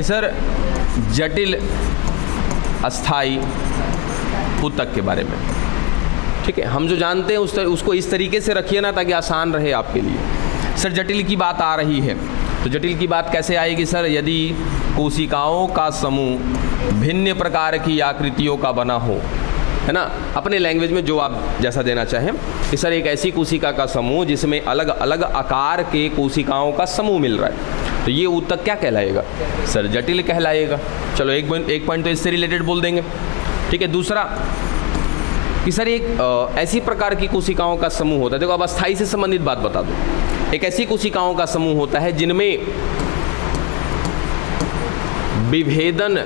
कि सर जटिल अस्थाई ऊतक के बारे में, ठीक है, हम जो जानते हैं उसको इस तरीके से रखिए ना ताकि आसान रहे आपके लिए। सर जटिल की बात आ रही है तो जटिल की बात कैसे आएगी सर? यदि कोशिकाओं का समूह भिन्न प्रकार की आकृतियों का बना हो, है ना, अपने लैंग्वेज में जो आप जैसा देना चाहें कि सर एक ऐसी कोशिका का समूह जिसमें अलग अलग आकार के कोशिकाओं का समूह मिल रहा है, तो ये ऊतक क्या कहलाएगा सर? जटिल कहलाएगा। चलो एक पॉइंट तो इससे रिलेटेड बोल देंगे, ठीक है। दूसरा कि सर एक ऐसी प्रकार की कोशिकाओं का समूह होता है, देखो अब अस्थाई से संबंधित बात बता दूं, एक ऐसी कोशिकाओं का समूह होता है जिनमें विभेदन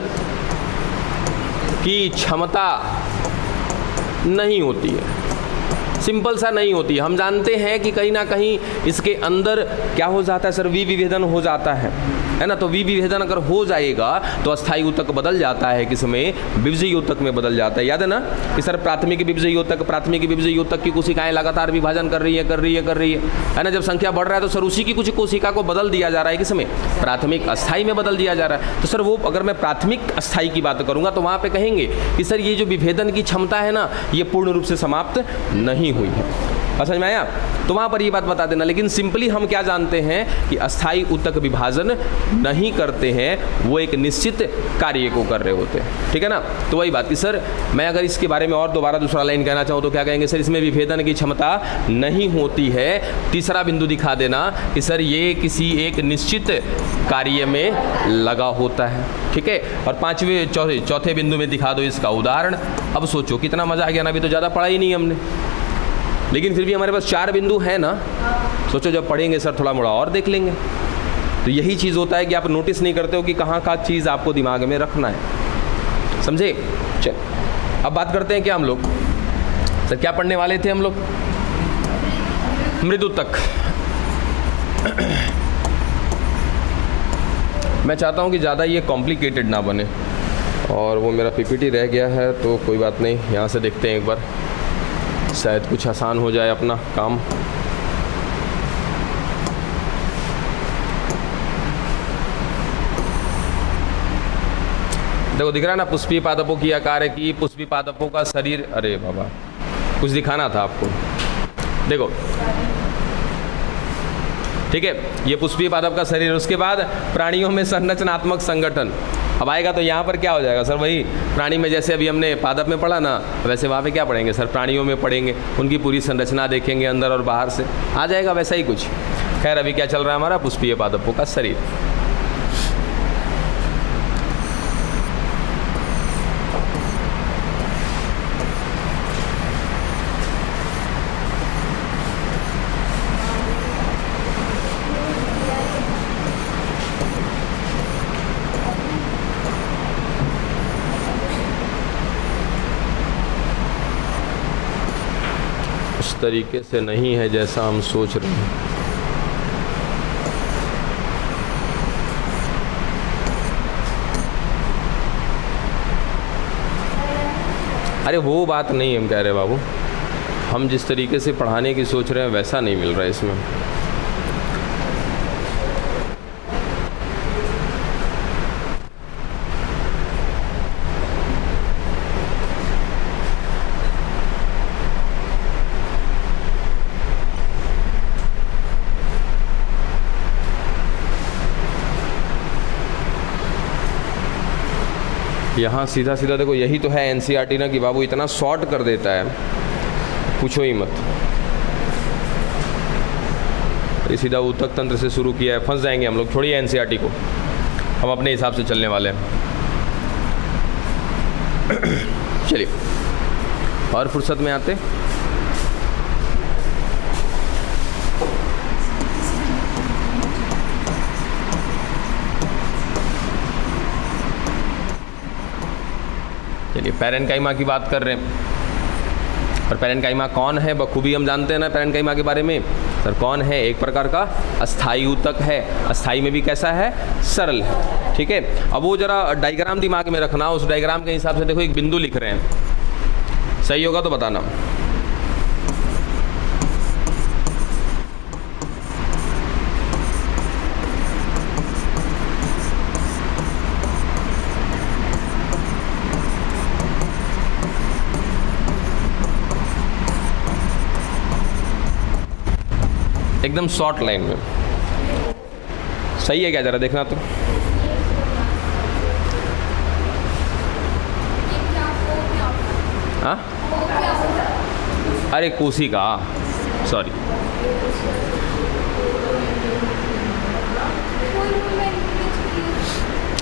की क्षमता नहीं होती है, सिंपल सा नहीं होती है। हम जानते हैं कि कहीं ना कहीं इसके अंदर क्या हो जाता है सर? विविभेदन हो जाता है ना। तो विविभेदन अगर हो जाएगा तो अस्थाई ऊतक बदल जाता है, किसमें? विभजयी ऊतक में बदल जाता है। याद है ना कि सर प्राथमिक विभजयी ऊतक की कोशिकाएं लगातार विभाजन कर रही है ना। जब संख्या बढ़ रहा है तो सर उसी की कुछ कोशिका को बदल दिया जा रहा है, किसमें? प्राथमिक अस्थाई में बदल दिया जा रहा है। तो सर वो अगर मैं प्राथमिक अस्थाई की बात करूंगा तो वहां पे कहेंगे कि सर ये जो विभेदन की क्षमता है ना, ये पूर्ण रूप से समाप्त नहीं हुई है। समझ में आया? तो वहां पर ये बात बता देना। लेकिन सिंपली हम क्या जानते हैं कि अस्थाई ऊतक विभाजन नहीं करते हैं, वो एक निश्चित कार्य को कर रहे होते हैं, ठीक है ना। तो वही बात कि सर मैं अगर इसके बारे में और दोबारा दूसरा लाइन कहना चाहूँ तो क्या कहेंगे सर? इसमें विभेदन की क्षमता नहीं होती है। तीसरा बिंदु दिखा देना कि सर ये किसी एक निश्चित कार्य में लगा होता है, ठीक है। और चौथे बिंदु में दिखा दो इसका उदाहरण। अब सोचो कितना मजा आ गया ना, अभी तो ज़्यादा पढ़ा ही नहीं हमने, लेकिन फिर भी हमारे पास 4 बिंदु है ना। सोचो जब पढ़ेंगे सर थोड़ा मोड़ा और देख लेंगे। तो यही चीज़ होता है कि आप नोटिस नहीं करते हो कि कहाँ का चीज़ आपको दिमाग में रखना है, समझे? चल अब बात करते हैं क्या हम लोग सर क्या पढ़ने वाले थे हम लोग? मृदूतक। मैं चाहता हूँ कि ज़्यादा ये कॉम्प्लिकेटेड ना बने, और वो मेरा पीपीटी रह गया है तो कोई बात नहीं, यहाँ से देखते हैं एक बार, शायद कुछ आसान हो जाए अपना काम। देखो दिख रहा है ना, पुष्पीय पादपों की आकार की, पुष्पीय पादपों का शरीर, अरे बाबा कुछ दिखाना था आपको, देखो ठीक है, ये पुष्पीय पादप का शरीर। उसके बाद प्राणियों में संरचनात्मक संगठन। अब आएगा तो यहाँ पर क्या हो जाएगा सर? वही प्राणी में जैसे अभी हमने पादप में पढ़ा ना, वैसे वहाँ पे क्या पढ़ेंगे सर? प्राणियों में पढ़ेंगे, उनकी पूरी संरचना देखेंगे अंदर और बाहर से, आ जाएगा वैसा ही कुछ। खैर अभी क्या चल रहा है हमारा? पुष्पीय पादपों का शरीर। तरीके से नहीं है जैसा हम सोच रहे हैं। अरे वो बात नहीं हम कह रहे बाबू, हम जिस तरीके से पढ़ाने की सोच रहे हैं वैसा नहीं मिल रहा है इसमें। यहाँ सीधा सीधा देखो, यही तो है एनसीईआरटी ना कि बाबू इतना शॉर्ट कर देता है, पूछो ही मत। ये सीधा ऊतक तंत्र से शुरू किया है, फंस जाएंगे हम लोग। छोड़िए एनसीईआरटी को, हम अपने हिसाब से चलने वाले हैं। चलिए और फुर्सत में आते। चलिए पैरेन्काइमा की बात कर रहे हैं। और पैरेन्काइमा कौन है? बखूबी हम जानते हैं ना पैरेन्काइमा के बारे में। सर कौन है? एक प्रकार का अस्थाई ऊतक है। अस्थाई में भी कैसा है? सरल है, ठीक है। अब वो जरा डायग्राम दिमाग में रखना, उस डायग्राम के हिसाब से देखो एक बिंदु लिख रहे हैं, सही होगा तो बताना। एकदम शॉर्ट लाइन में। सही है क्या, जरा देखना तो। हाँ, अरे कोशिका, सॉरी।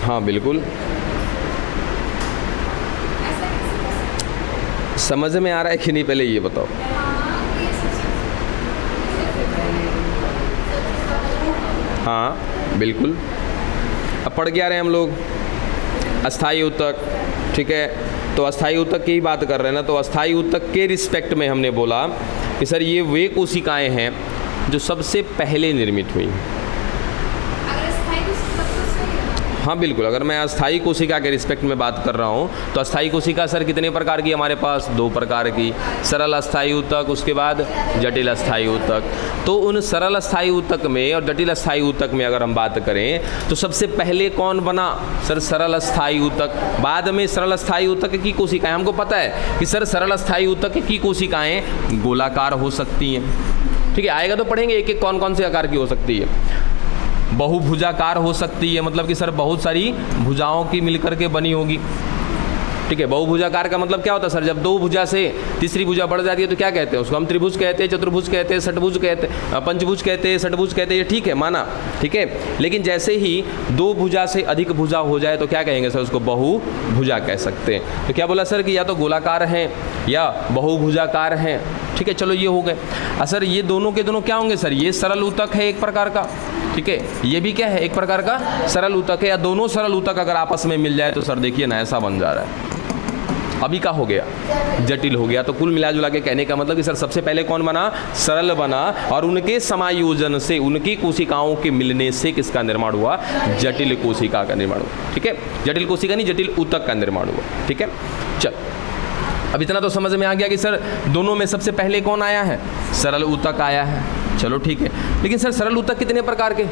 हाँ बिल्कुल, समझ में आ रहा है कि नहीं, पहले ये बताओ। हाँ बिल्कुल, अब पढ़ क्या रहे हैं हम लोग, अस्थायी ऊतक, ठीक है। तो अस्थायी ऊतक की ही बात कर रहे हैं ना, तो अस्थायी ऊतक के रिस्पेक्ट में हमने बोला कि सर ये वे कोशिकाएं हैं जो सबसे पहले निर्मित हुई। हाँ बिल्कुल, अगर मैं अस्थायी कोशिका के रिस्पेक्ट में बात कर रहा हूँ तो अस्थायी कोशिका सर कितने प्रकार की हमारे पास, 2 प्रकार की, सरल अस्थायी ऊतक, उसके बाद जटिल अस्थायी ऊतक। तो उन सरल अस्थायी ऊतक में और जटिल अस्थायी ऊतक में अगर हम बात करें तो सबसे पहले कौन बना, सर सरल अस्थायी ऊतक। बाद में सरल अस्थायी ऊतक की कोशिकाएं, हमको पता है कि सर सरल अस्थायी ऊतक की कोशिकाएं गोलाकार हो सकती हैं, ठीक है। आएगा तो पढ़ेंगे एक एक कौन कौन से आकार की हो सकती है। बहुभुजाकार हो सकती है, मतलब कि सर बहुत सारी भुजाओं की मिलकर के बनी होगी, ठीक है। बहुभुजाकार का मतलब क्या होता है सर, जब 2 भुजा से तीसरी भुजा बढ़ जाती है तो क्या कहते हैं उसको, हम त्रिभुज कहते हैं, चतुर्भुज कहते हैं, षटभुज कहते हैं, पंचभुज कहते हैं, षटभुज कहते हैं, ठीक है, माना, ठीक है। लेकिन जैसे ही 2 भुजा से अधिक भुजा हो जाए तो क्या कहेंगे सर, उसको बहुभुजा कह सकते हैं। तो क्या बोला सर कि या तो गोलाकार हैं या बहुभुजाकार हैं, ठीक है। चलो ये हो गए। सर ये दोनों के दोनों क्या होंगे सर, ये सरल ऊतक है एक प्रकार का, ठीक है, ये भी क्या है एक प्रकार का सरल ऊतक है। या दोनों सरल ऊतक अगर आपस में मिल जाए तो सर देखिए ना ऐसा बन जा रहा है। अभी का हो गया, जटिल हो गया। तो कुल मिला जुला के कहने का मतलब कि सर सबसे पहले कौन बना, सरल बना, और उनके समायोजन से, उनकी कोशिकाओं के मिलने से किसका निर्माण हुआ, जटिल कोशिका का निर्माण हुआ, ठीक है। जटिल कोशिका नहीं, जटिल ऊतक का निर्माण हुआ, ठीक है। चल अब इतना तो समझ में आ गया कि सर दोनों में सबसे पहले कौन आया है, सरल ऊतक आया है। चलो ठीक है, लेकिन सर सरल ऊतक कितने प्रकार के,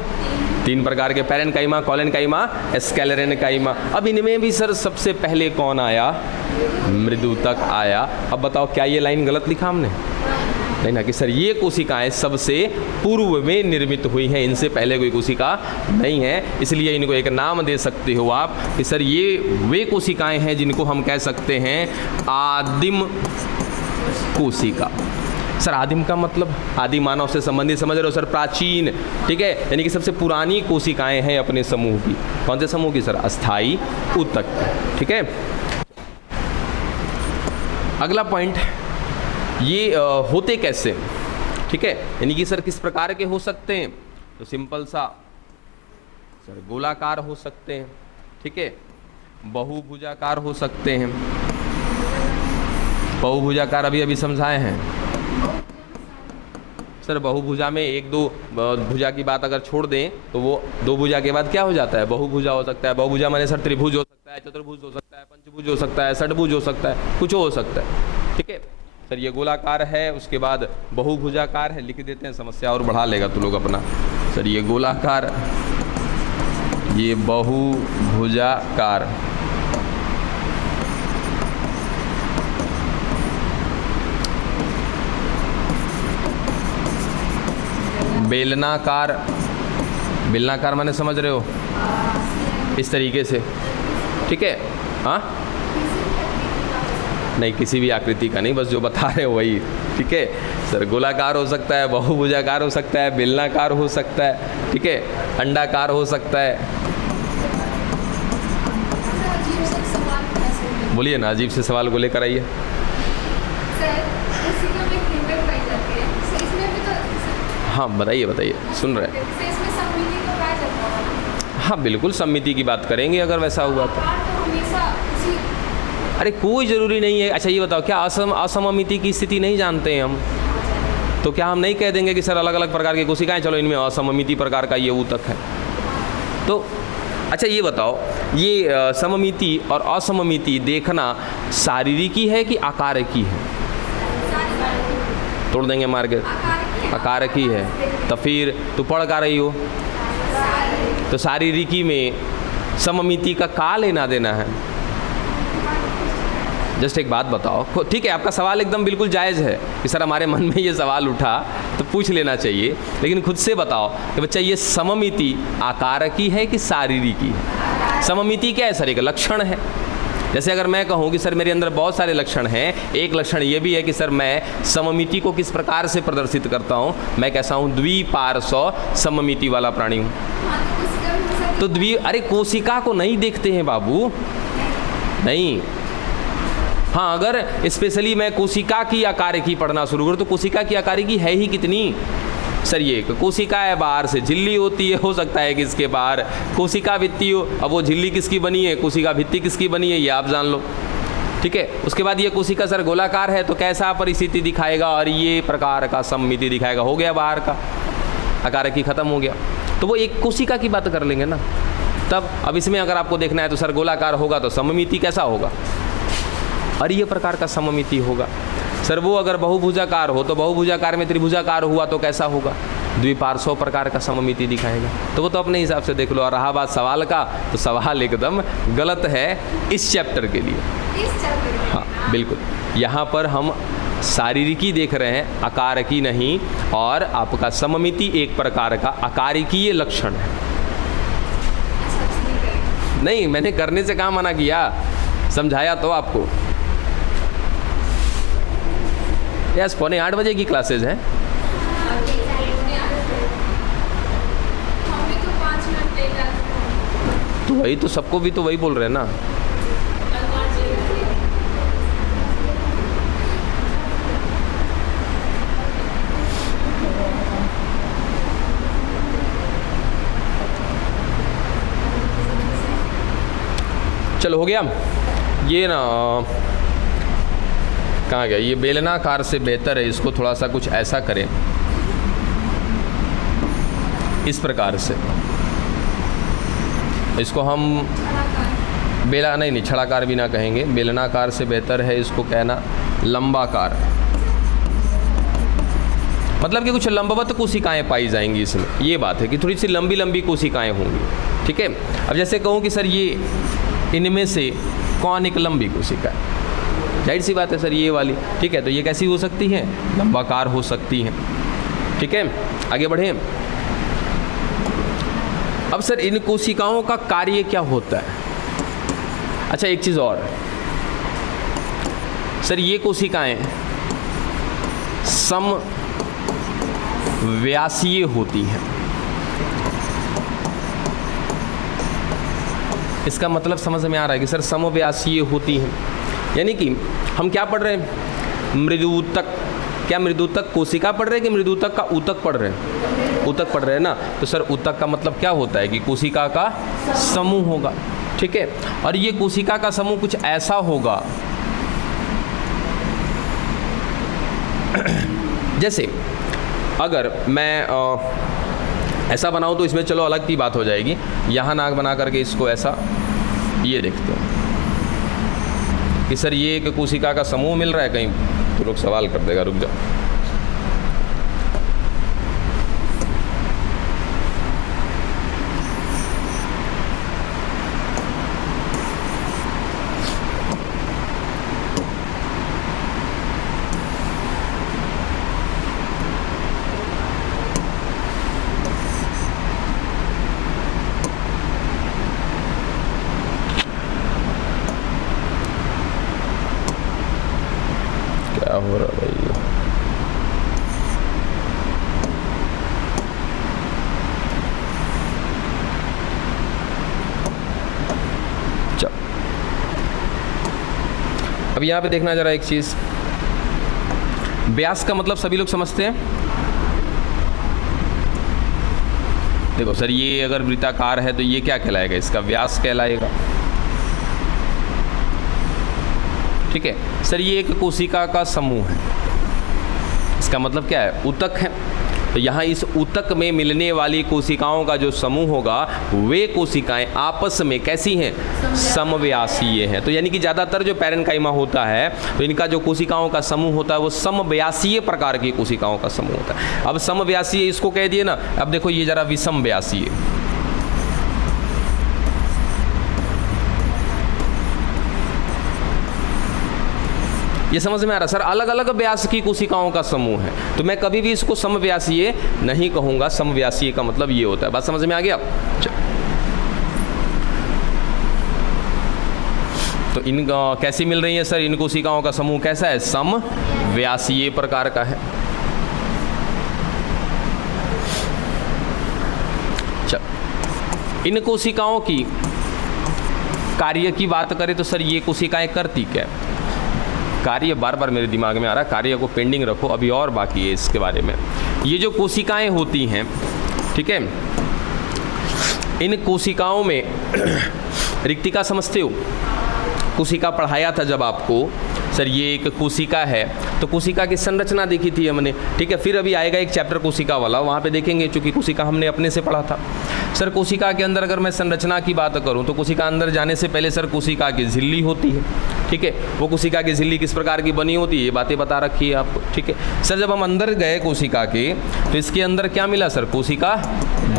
3 प्रकार के, पैरेन्काइमा, कोलेनकाइमा, स्क्लेरेनकाइमा। अब इनमें भी सर सबसे पहले कौन आया, मृदूतक आया। अब बताओ क्या ये लाइन गलत लिखा हमने, नहीं ना, कि सर ये कोशिकाएं सबसे पूर्व में निर्मित हुई हैं, इनसे पहले कोई कोशिका नहीं है, इसलिए इनको एक नाम दे सकते हो आप कि सर ये वे कोशिकाएं हैं जिनको हम कह सकते हैं आदिम कोशिका। सर आदिम का मतलब आदि मानव से संबंधित समझ रहे हो सर, प्राचीन, ठीक है, यानी कि सबसे पुरानी कोशिकाएं हैं अपने समूह की। कौन से समूह की सर, अस्थाई ऊतक, ठीक है। अगला पॉइंट, ये होते कैसे, ठीक है, यानी कि सर किस प्रकार के हो सकते हैं। तो सिंपल सा सर गोलाकार हो सकते हैं, ठीक है, बहुभुजाकार हो सकते हैं। बहुभुजाकार अभी अभी समझाए हैं सर। बहुभुजा में 1-2 भुजा की बात अगर छोड़ दें तो वो 2 भुजा के बाद क्या हो जाता है, बहुभुजा हो सकता है। बहुभुजा माने सर त्रिभुज हो सकता है, चतुर्भुज हो सकता है, पंचभुज हो सकता है, षटभुज हो सकता है, कुछ हो सकता है, ठीक है। सर ये गोलाकार है, उसके बाद बहुभुजाकार है, लिख देते हैं, समस्या और बढ़ा लेगा तो लोग अपना। सर ये गोलाकार, ये बहुभुजाकार, बेलनाकार, बेलनाकार माने समझ रहे हो, इस तरीके से, ठीक है। हाँ नहीं, किसी भी आकृति का नहीं, बस जो बता रहे हो वही, ठीक है। सर गोलाकार हो सकता है, बहुभुजाकार हो सकता है, बेलनाकार हो सकता है, ठीक है, अंडाकार हो सकता है। बोलिए ना, अजीब से सवाल को लेकर आइए। हाँ बताइए बताइए, सुन रहे हैं। हाँ बिल्कुल सम्मिति की बात करेंगे अगर वैसा हुआ तो। अरे कोई ज़रूरी नहीं है। अच्छा ये बताओ, क्या असममिति की स्थिति नहीं जानते हैं हम, तो क्या हम नहीं कह देंगे कि सर अलग अलग प्रकार की कोशिकाएं, चलो इनमें असममिति प्रकार का ये ऊतक है। तो अच्छा ये बताओ, ये सममिति और असममिति देखना शारीरिकी है कि आकार की है? तोड़ देंगे मार के, आकार की है। तो फिर तू पढ़ का रही हो, तो शारीरिकी में सममिति का लेना देना है। जस्ट एक बात बताओ, ठीक है, आपका सवाल एकदम बिल्कुल जायज़ है कि सर हमारे मन में ये सवाल उठा, तो पूछ लेना चाहिए, लेकिन खुद से बताओ कि बच्चा ये सममिति आकार की है कि शारीरिकी है? सममिति क्या है सर? एक लक्षण है। जैसे अगर मैं कहूँ कि सर मेरे अंदर बहुत सारे लक्षण हैं, एक लक्षण ये भी है कि सर मैं सममिति को किस प्रकार से प्रदर्शित करता हूँ, मैं कैसा हूँ, द्विपार्श्व सममिति वाला प्राणी हूँ। तो अरे कोशिका को नहीं देखते हैं बाबू, नहीं। हाँ, अगर स्पेशली मैं कोशिका की आकारिकी पढ़ना शुरू करूँ तो कोशिका की आकारिकी है ही कितनी सर? ये कोशिका है, बाहर से झिल्ली होती है, हो सकता है कि इसके बाहर कोशिका भित्ति हो। अब वो झिल्ली किसकी बनी है, कोशिका भित्ति किसकी बनी है, ये आप जान लो, ठीक है। उसके बाद ये कोशिका सर गोलाकार है तो कैसा परिस्थिति दिखाएगा, और ये प्रकार का सममिति दिखाएगा। हो गया बाहर का आकारिकी खत्म हो गया। तो वो एक कोशिका की बात कर लेंगे ना तब। अब इसमें अगर आपको देखना है तो सर गोलाकार होगा तो सममिति कैसा होगा, और ये प्रकार का सममिति होगा। सर वो अगर बहुभुजाकार हो तो बहुभुजाकार में त्रिभुजाकार हुआ तो कैसा होगा, द्विपार्श्व प्रकार का सममिति दिखाएगा। तो वो तो अपने हिसाब से देख लो। और रहा बात सवाल का, तो सवाल एकदम गलत है इस चैप्टर के लिए। हाँ बिल्कुल, यहाँ पर हम शारीरिकी देख रहे हैं, आकारकी नहीं। और आपका सममिति एक प्रकार का आकारिकीय लक्षण है। नहीं, मैंने करने से कहाँ मना किया, समझाया तो आपको। यस, 7:45 बजे की क्लासेज हैं। तो वही तो सबको भी तो वही बोल रहे हैं ना। चलो हो गया। ये ना कहाँ गया, ये बेलनाकार से बेहतर है, इसको थोड़ा सा कुछ ऐसा करें, इस प्रकार से। इसको हम बेला नहीं छड़ाकार भी ना कहेंगे, बेलनाकार से बेहतर है इसको कहना लंबाकार। मतलब कि कुछ लंबवत कोशिकाएं पाई जाएंगी इसमें, ये बात है कि थोड़ी सी लंबी लंबी कोशिकाएं होंगी, ठीक है। अब जैसे कहूँ कि सर ये इनमें से कौन एक लंबी कोशिका है, जाहिर सी बात है सर ये वाली, ठीक है। तो ये कैसी हो सकती है, लंबाकार हो सकती है, ठीक है। आगे बढ़े। अब सर इन कोशिकाओं का कार्य क्या होता है? अच्छा एक चीज़ और सर, ये कोशिकाएं समव्यासीय होती हैं। इसका मतलब समझ में आ रहा है कि सर समव्यासीय होती हैं, यानी कि हम क्या पढ़ रहे हैं, मृदुतक। क्या मृदुतक कोशिका पढ़ रहे हैं कि मृदुतक का ऊतक पढ़ रहे हैं? ऊतक पढ़ रहे हैं ना। तो सर ऊतक का मतलब क्या होता है कि कोशिका का समूह होगा, ठीक है। और ये कोशिका का समूह कुछ ऐसा होगा जैसे अगर मैं ऐसा बनाऊं तो इसमें चलो अलग की बात हो जाएगी। यहाँ नाक बना करके इसको ऐसा, ये देखते हैं कि सर ये एक कोशिका का समूह मिल रहा है, कहीं तो लोग सवाल कर देगा, रुक जाओ। क्या हो रहा भाई? चल अब यहाँ पे देखना जरा एक चीज, व्यास का मतलब सभी लोग समझते हैं। देखो सर ये अगर वृत्ताकार है तो ये क्या कहलाएगा, इसका व्यास कहलाएगा, ठीक है। सर ये एक कोशिका का समूह है, इसका मतलब क्या है, ऊतक है। तो यहाँ इस ऊतक में मिलने वाली कोशिकाओं का जो समूह होगा, वे कोशिकाएं आपस में कैसी हैं, समव्यासीय हैं। तो यानी कि ज़्यादातर जो पैरेन्काइमा होता है तो इनका जो कोशिकाओं का समूह होता है वो समव्यासीय प्रकार की कोशिकाओं का समूह होता है। अब समव्यासीय इसको कह दिए ना, अब देखो ये जरा विषमव्यासीय, ये समझ में आ रहा सर? अलग अलग व्यास की कोशिकाओं का समूह है, तो मैं कभी भी इसको समव्यासीय नहीं कहूँगा। समव्यासीय का मतलब ये होता है। बात समझ में आ गया? तो इन कैसी मिल रही है सर? इन कोशिकाओं का समूह कैसा है? समव्यासीय प्रकार का है। इन कोशिकाओं की कार्य की बात करें तो सर ये कोशिकाएं करती क्या? कार्य बार बार मेरे दिमाग में आ रहा है, कार्य को पेंडिंग रखो, अभी और बाकी है इसके बारे में। ये जो कोशिकाएं होती हैं, ठीक है, इन कोशिकाओं में रिक्तिका समझते हो? कोशिका पढ़ाया था जब आपको, सर ये एक कोशिका है, तो कोशिका की संरचना देखी थी हमने, ठीक है। फिर अभी आएगा एक चैप्टर कोशिका वाला, वहाँ पे देखेंगे, चूँकि कोशिका हमने अपने से पढ़ा था। सर कोशिका के अंदर अगर मैं संरचना की बात करूँ तो कोशिका अंदर जाने से पहले सर कोशिका की झिल्ली होती है, ठीक है। वो कोशिका की झिल्ली किस प्रकार की बनी होती है ये बातें बता रखी है आपको, ठीक है। सर जब हम अंदर गए कोशिका के, तो इसके अंदर क्या मिला सर? कोशिका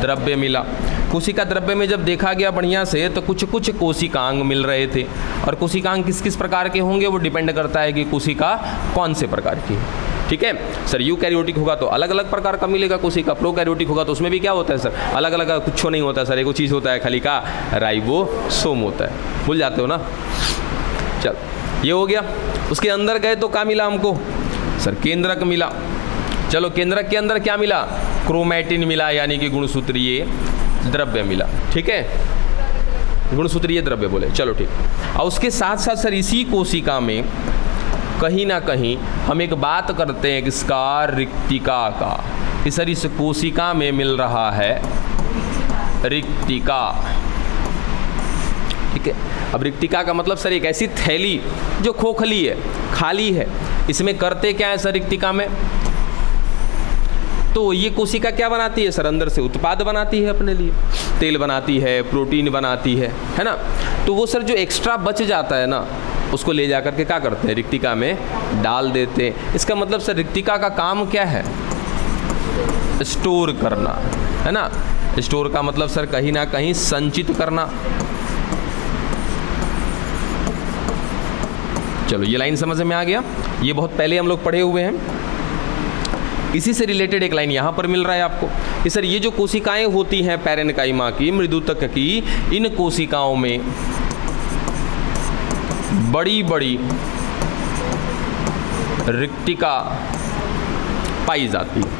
द्रव्य मिला। कोशिका द्रव्य में जब देखा गया बढ़िया से, तो कुछ कुछ कोशिकांग मिल रहे थे, और कोशिकांग किस किस प्रकार के होंगे वो डिपेंड करता है कि कोशिका कौन से प्रकार की है, ठीक है। सर यूकैरियोटिक होगा तो अलग अलग प्रकार का मिलेगा कोशिका, प्रोकैरियोटिक होगा तो उसमें भी क्या होता है सर? अलग अलग, कुछ नहीं होता सर, एक चीज़ होता है खाली का राइबोसोम होता है, भूल जाते हो ना। चल ये हो गया। उसके अंदर गए तो क्या मिला हमको सर? केंद्रक मिला। चलो केंद्रक के अंदर क्या मिला? क्रोमैटिन मिला, यानी कि गुणसूत्रीय द्रव्य मिला, ठीक है। गुणसूत्रीय द्रव्य बोले, चलो ठीक। और उसके साथ साथ सर इसी कोशिका में कहीं ना कहीं हम एक बात करते हैं किसका? रिक्तिका का। कि सर इस कोशिका में मिल रहा है रिक्तिका, ठीक है। अब रिक्तिका का मतलब सर एक ऐसी थैली जो खोखली है, खाली है, इसमें करते क्या है सर रिक्तिका में? तो ये कोशिका क्या बनाती है सर? अंदर से उत्पाद बनाती है अपने लिए, तेल बनाती है, प्रोटीन बनाती है ना। तो वो सर जो एक्स्ट्रा बच जाता है ना, उसको ले जाकर के क्या करते हैं? रिक्तिका में डाल देते हैं। इसका मतलब सर रिक्तिका का काम क्या है? स्टोर करना, है ना। स्टोर का मतलब सर कहीं ना कहीं संचित करना। चलो ये लाइन समझ में आ गया। ये बहुत पहले हम लोग पढ़े हुए हैं। इसी से रिलेटेड एक लाइन यहाँ पर मिल रहा है आपको कि सर ये जो कोशिकाएं होती हैं पैरेन्काइमा की, मृदुतक की, इन कोशिकाओं में बड़ी बड़ी रिक्तिका पाई जाती है।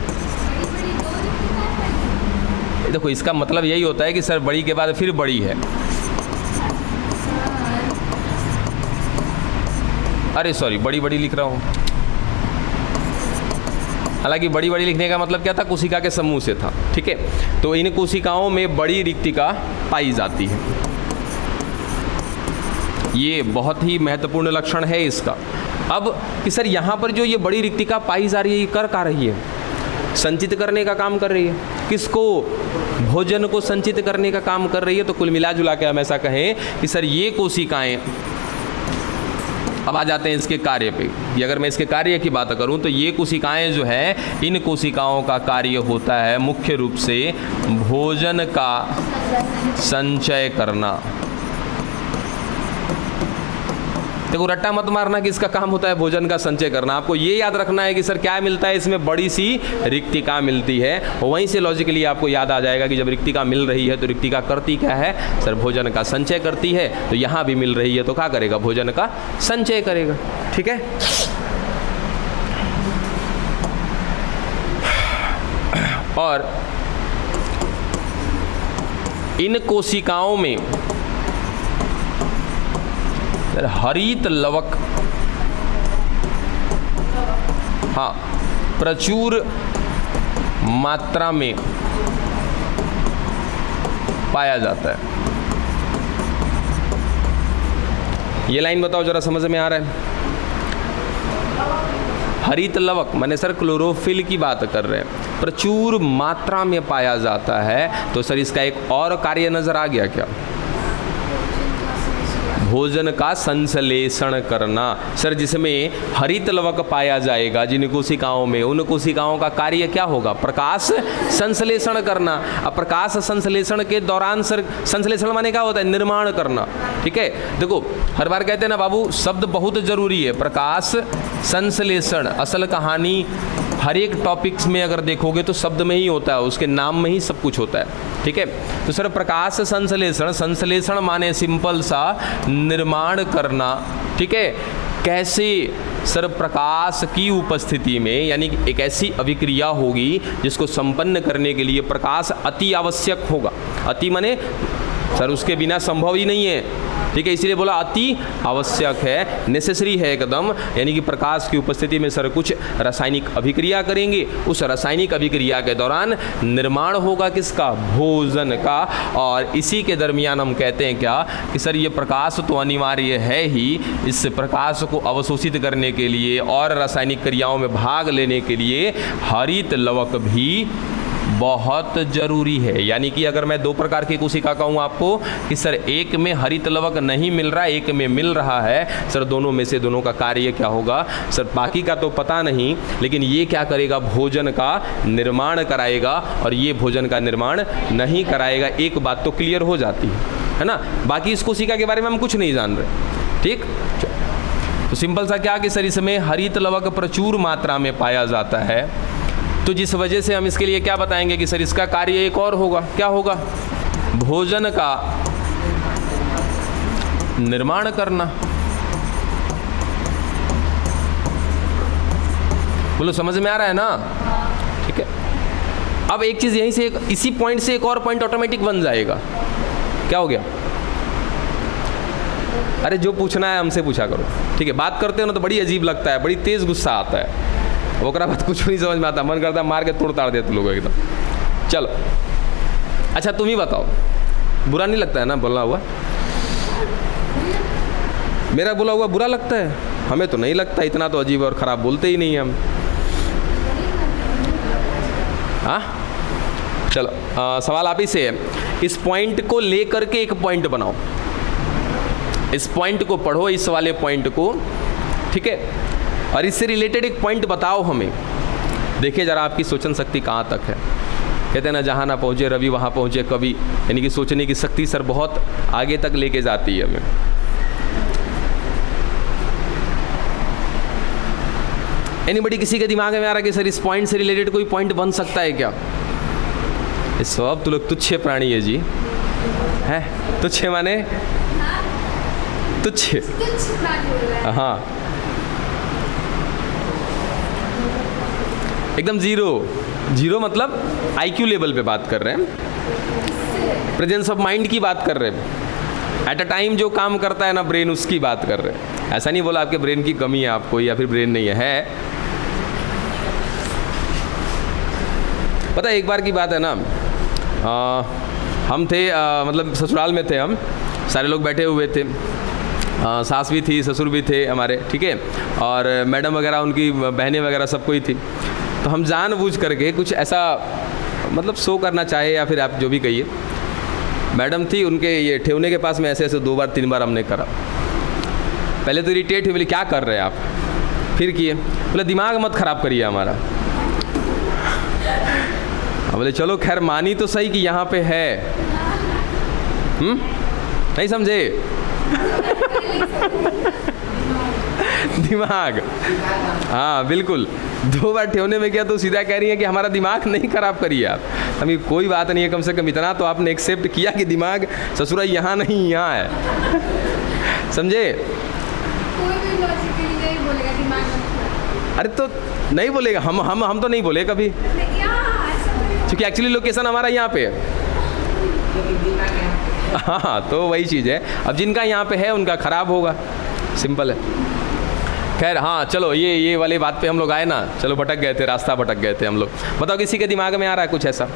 देखो इसका मतलब यही होता है कि सर बड़ी के बाद फिर बड़ी है। अरे सॉरी, बड़ी बड़ी लिख रहा हूँ। हालांकि बड़ी बड़ी लिखने का मतलब क्या था? कोशिका के समूह से था, ठीक है। तो इन कोशिकाओं में बड़ी रिक्तिका पाई जाती है। ये बहुत ही महत्वपूर्ण लक्षण है इसका। अब कि सर यहाँ पर जो ये बड़ी रिक्तिका पाई जा रही है, ये कर क्या रही है? संचित करने का काम कर रही है। किसको? भोजन को संचित करने का काम कर रही है। तो कुल मिला जुला के हम ऐसा कहें कि सर ये कोशिकाएं, अब आ जाते हैं इसके कार्य पे। ये अगर मैं इसके कार्य की बात करूं तो ये कोशिकाएं जो है, इन कोशिकाओं का कार्य होता है मुख्य रूप से भोजन का संचय करना। देखो रट्टा मत मारना कि इसका काम होता है भोजन का संचय करना। आपको ये याद रखना है कि सर क्या मिलता है इसमें? बड़ी सी रिक्तिका मिलती है। वहीं से लॉजिकली आपको याद आ जाएगा कि जब रिक्तिका मिल रही है तो रिक्तिका करती क्या है? सर भोजन का संचय करती है। तो यहाँ भी मिल रही है तो क्या करेगा? भोजन का संचय करेगा, ठीक है। और इन कोशिकाओं में हरित लवक, हाँ, प्रचुर मात्रा में पाया जाता है। ये लाइन बताओ जरा, समझ में आ रहा है? हरित लवक माने सर क्लोरोफिल की बात कर रहे हैं। प्रचुर मात्रा में पाया जाता है। तो सर इसका एक और कार्य नजर आ गया क्या? भोजन का संश्लेषण करना। सर जिसमें हरित लवक पाया जाएगा जिन कोशिकाओं में, उन कोशिकाओं का कार्य क्या होगा? प्रकाश संश्लेषण करना। अब प्रकाश संश्लेषण के दौरान सर, संश्लेषण माने क्या होता है? निर्माण करना। ठीक है, देखो हर बार कहते हैं ना बाबू, शब्द बहुत जरूरी है। प्रकाश संश्लेषण, असल कहानी हर एक टॉपिक्स में अगर देखोगे तो शब्द में ही होता है, उसके नाम में ही सब कुछ होता है। ठीक है, तो सर प्रकाश संश्लेषण, संश्लेषण माने सिंपल सा निर्माण करना। ठीक है, कैसे? सर प्रकाश की उपस्थिति में, यानी कि एक ऐसी अभिक्रिया होगी जिसको संपन्न करने के लिए प्रकाश अति आवश्यक होगा। अति माने सर उसके बिना संभव ही नहीं है। ठीक है, इसीलिए बोला अति आवश्यक है, नेसेसरी है एकदम। यानी कि प्रकाश की उपस्थिति में सर कुछ रासायनिक अभिक्रिया करेंगे, उस रासायनिक अभिक्रिया के दौरान निर्माण होगा किसका? भोजन का। और इसी के दरमियान हम कहते हैं क्या कि सर ये प्रकाश तो अनिवार्य है ही, इस प्रकाश को अवशोषित करने के लिए और रासायनिक क्रियाओं में भाग लेने के लिए हरित लवक भी बहुत जरूरी है। यानी कि अगर मैं दो प्रकार की कोशिका कहूँ आपको कि सर एक में हरित लवक नहीं मिल रहा, एक में मिल रहा है, सर दोनों में से दोनों का कार्य क्या होगा? सर बाकी का तो पता नहीं, लेकिन ये क्या करेगा? भोजन का निर्माण कराएगा। और ये भोजन का निर्माण नहीं कराएगा, एक बात तो क्लियर हो जाती है ना। बाकी इस कोशिका के बारे में हम कुछ नहीं जान रहे। ठीक, तो सिंपल सा क्या कि सर इसमें हरित लवक प्रचुर मात्रा में पाया जाता है, तो जिस वजह से हम इसके लिए क्या बताएंगे कि सर इसका कार्य एक और होगा। क्या होगा? भोजन का निर्माण करना। बोलो समझ में आ रहा है ना? ठीक है, अब एक चीज यहीं से इसी पॉइंट से एक और पॉइंट ऑटोमेटिक बन जाएगा। क्या हो गया? अरे जो पूछना है हमसे पूछा करो। ठीक है, बात करते हो ना तो बड़ी अजीब लगता है, बड़ी तेज गुस्सा आता है, ओकरा बात कुछ नहीं समझ में आता, मन करता मार के तोड़ ताड़ देते लोग एकदम। चलो अच्छा तुम ही बताओ, बुरा नहीं लगता है ना बोला हुआ? मेरा बोला हुआ बुरा लगता है? हमें तो नहीं लगता, इतना तो अजीब और ख़राब बोलते ही नहीं हम। हाँ चलो सवाल आप ही से है, इस पॉइंट को लेकर के एक पॉइंट बनाओ, इस पॉइंट को पढ़ो, इस वाले पॉइंट को। ठीक है, और इससे रिलेटेड एक पॉइंट बताओ हमें। देखिए जरा आपकी सोचन शक्ति कहाँ तक है। कहते हैं ना जहाँ ना पहुँचे रवि वहाँ पहुँचे कवि, यानी कि सोचने की शक्ति सर बहुत आगे तक लेके जाती है हमें। एनीबडी, किसी के दिमाग में आ रहा कि सर इस पॉइंट से रिलेटेड कोई पॉइंट बन सकता है क्या? इस सब तो लोग तुच्छ प्राणी है जी, है तुच्छ माने तुच्छ, हाँ एकदम जीरो। जीरो मतलब आईक्यू लेवल पे बात कर रहे हैं, प्रेजेंस ऑफ माइंड की बात कर रहे हैं, एट अ टाइम जो काम करता है ना ब्रेन, उसकी बात कर रहे हैं। ऐसा नहीं बोला आपके ब्रेन की कमी है आपको या फिर ब्रेन नहीं है। पता है एक बार की बात है ना, हम थे मतलब ससुराल में थे हम, सारे लोग बैठे हुए थे, सास भी थी, ससुर भी थे हमारे, ठीक है, और मैडम वगैरह उनकी बहनें वगैरह सब कोई थी। तो हम जानबूझ करके कुछ ऐसा मतलब शो करना चाहे या फिर आप जो भी कहिए, मैडम थी उनके ये ठेवने के पास में ऐसे ऐसे 2 बार 3 बार हमने करा। पहले तो इरिटेट हुई, बोले क्या कर रहे हैं आप, फिर किए, बोले दिमाग मत ख़राब करिए हमारा। बोले चलो खैर मानी तो सही कि यहाँ पे है, नहीं समझे? दिमाग, हाँ बिल्कुल। 2 बार ठेवने में किया तो सीधा कह रही है कि हमारा दिमाग नहीं खराब करिए आप। अभी कोई बात नहीं है, कम से कम इतना तो आपने एक्सेप्ट किया कि दिमाग ससुरा यहाँ नहीं यहाँ है, समझे? कोई भी लॉजिकली नहीं बोलेगा दिमाग। अरे तो नहीं बोलेगा, हम तो नहीं बोले कभी, क्योंकि एक्चुअली लोकेशन हमारा यहाँ पे है। हाँ तो वही चीज़ है, अब जिनका यहाँ पे है उनका ख़राब होगा, सिंपल है। खैर हाँ चलो ये वाले बात पे हम लोग आए ना, चलो भटक गए थे, रास्ता भटक गए थे हम लोग। बताओ किसी के दिमाग में आ रहा है कुछ ऐसा?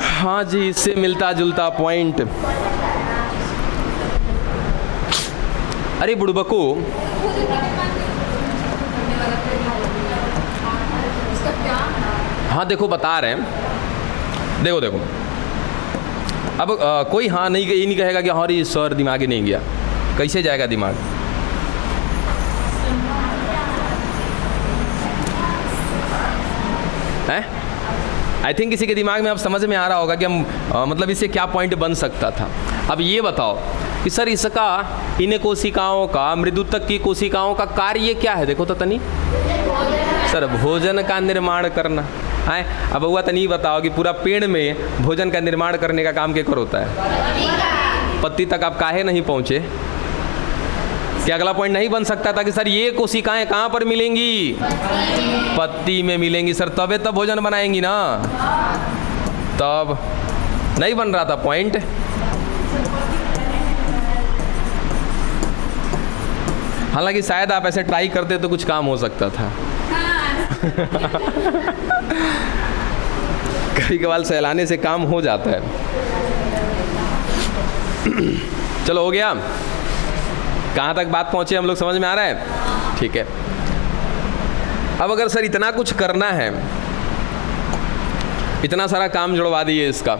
हाँ जी, इससे मिलता जुलता पॉइंट। अरे बुड़बको, हाँ देखो बता रहे हैं, देखो अब कोई हाँ नहीं, ये नहीं कहेगा कि हाँ रे सर दिमाग ही नहीं गया, कैसे जाएगा दिमाग? है आई थिंक किसी के दिमाग में अब समझ में आ रहा होगा कि हम मतलब इससे क्या पॉइंट बन सकता था। अब ये बताओ कि सर इसका, इन कोशिकाओं का, मृदुतक की कोशिकाओं का कार्य क्या है? देखो तो तनी सर, भोजन का निर्माण करना है। अब हुआ तनी बताओ कि पूरा पेड़ में भोजन का निर्माण करने का काम क्या होता है? पत्ती तक आप काहे नहीं पहुँचे? क्या अगला पॉइंट नहीं बन सकता था कि सर ये कोशिकाएं कहाँ पर मिलेंगी? पत्ती में मिलेंगी सर, तबे तब भोजन बनाएंगी ना। तब नहीं बन रहा था पॉइंट। हालांकि शायद आप ऐसे ट्राई करते तो कुछ काम हो सकता था। कभी कभार सहलाने से काम हो जाता है। चलो हो गया, कहाँ तक बात पहुँचे हम लोग, समझ में आ रहा है? ठीक है। अब अगर सर इतना कुछ करना है, इतना सारा काम जुड़वा दिए इसका,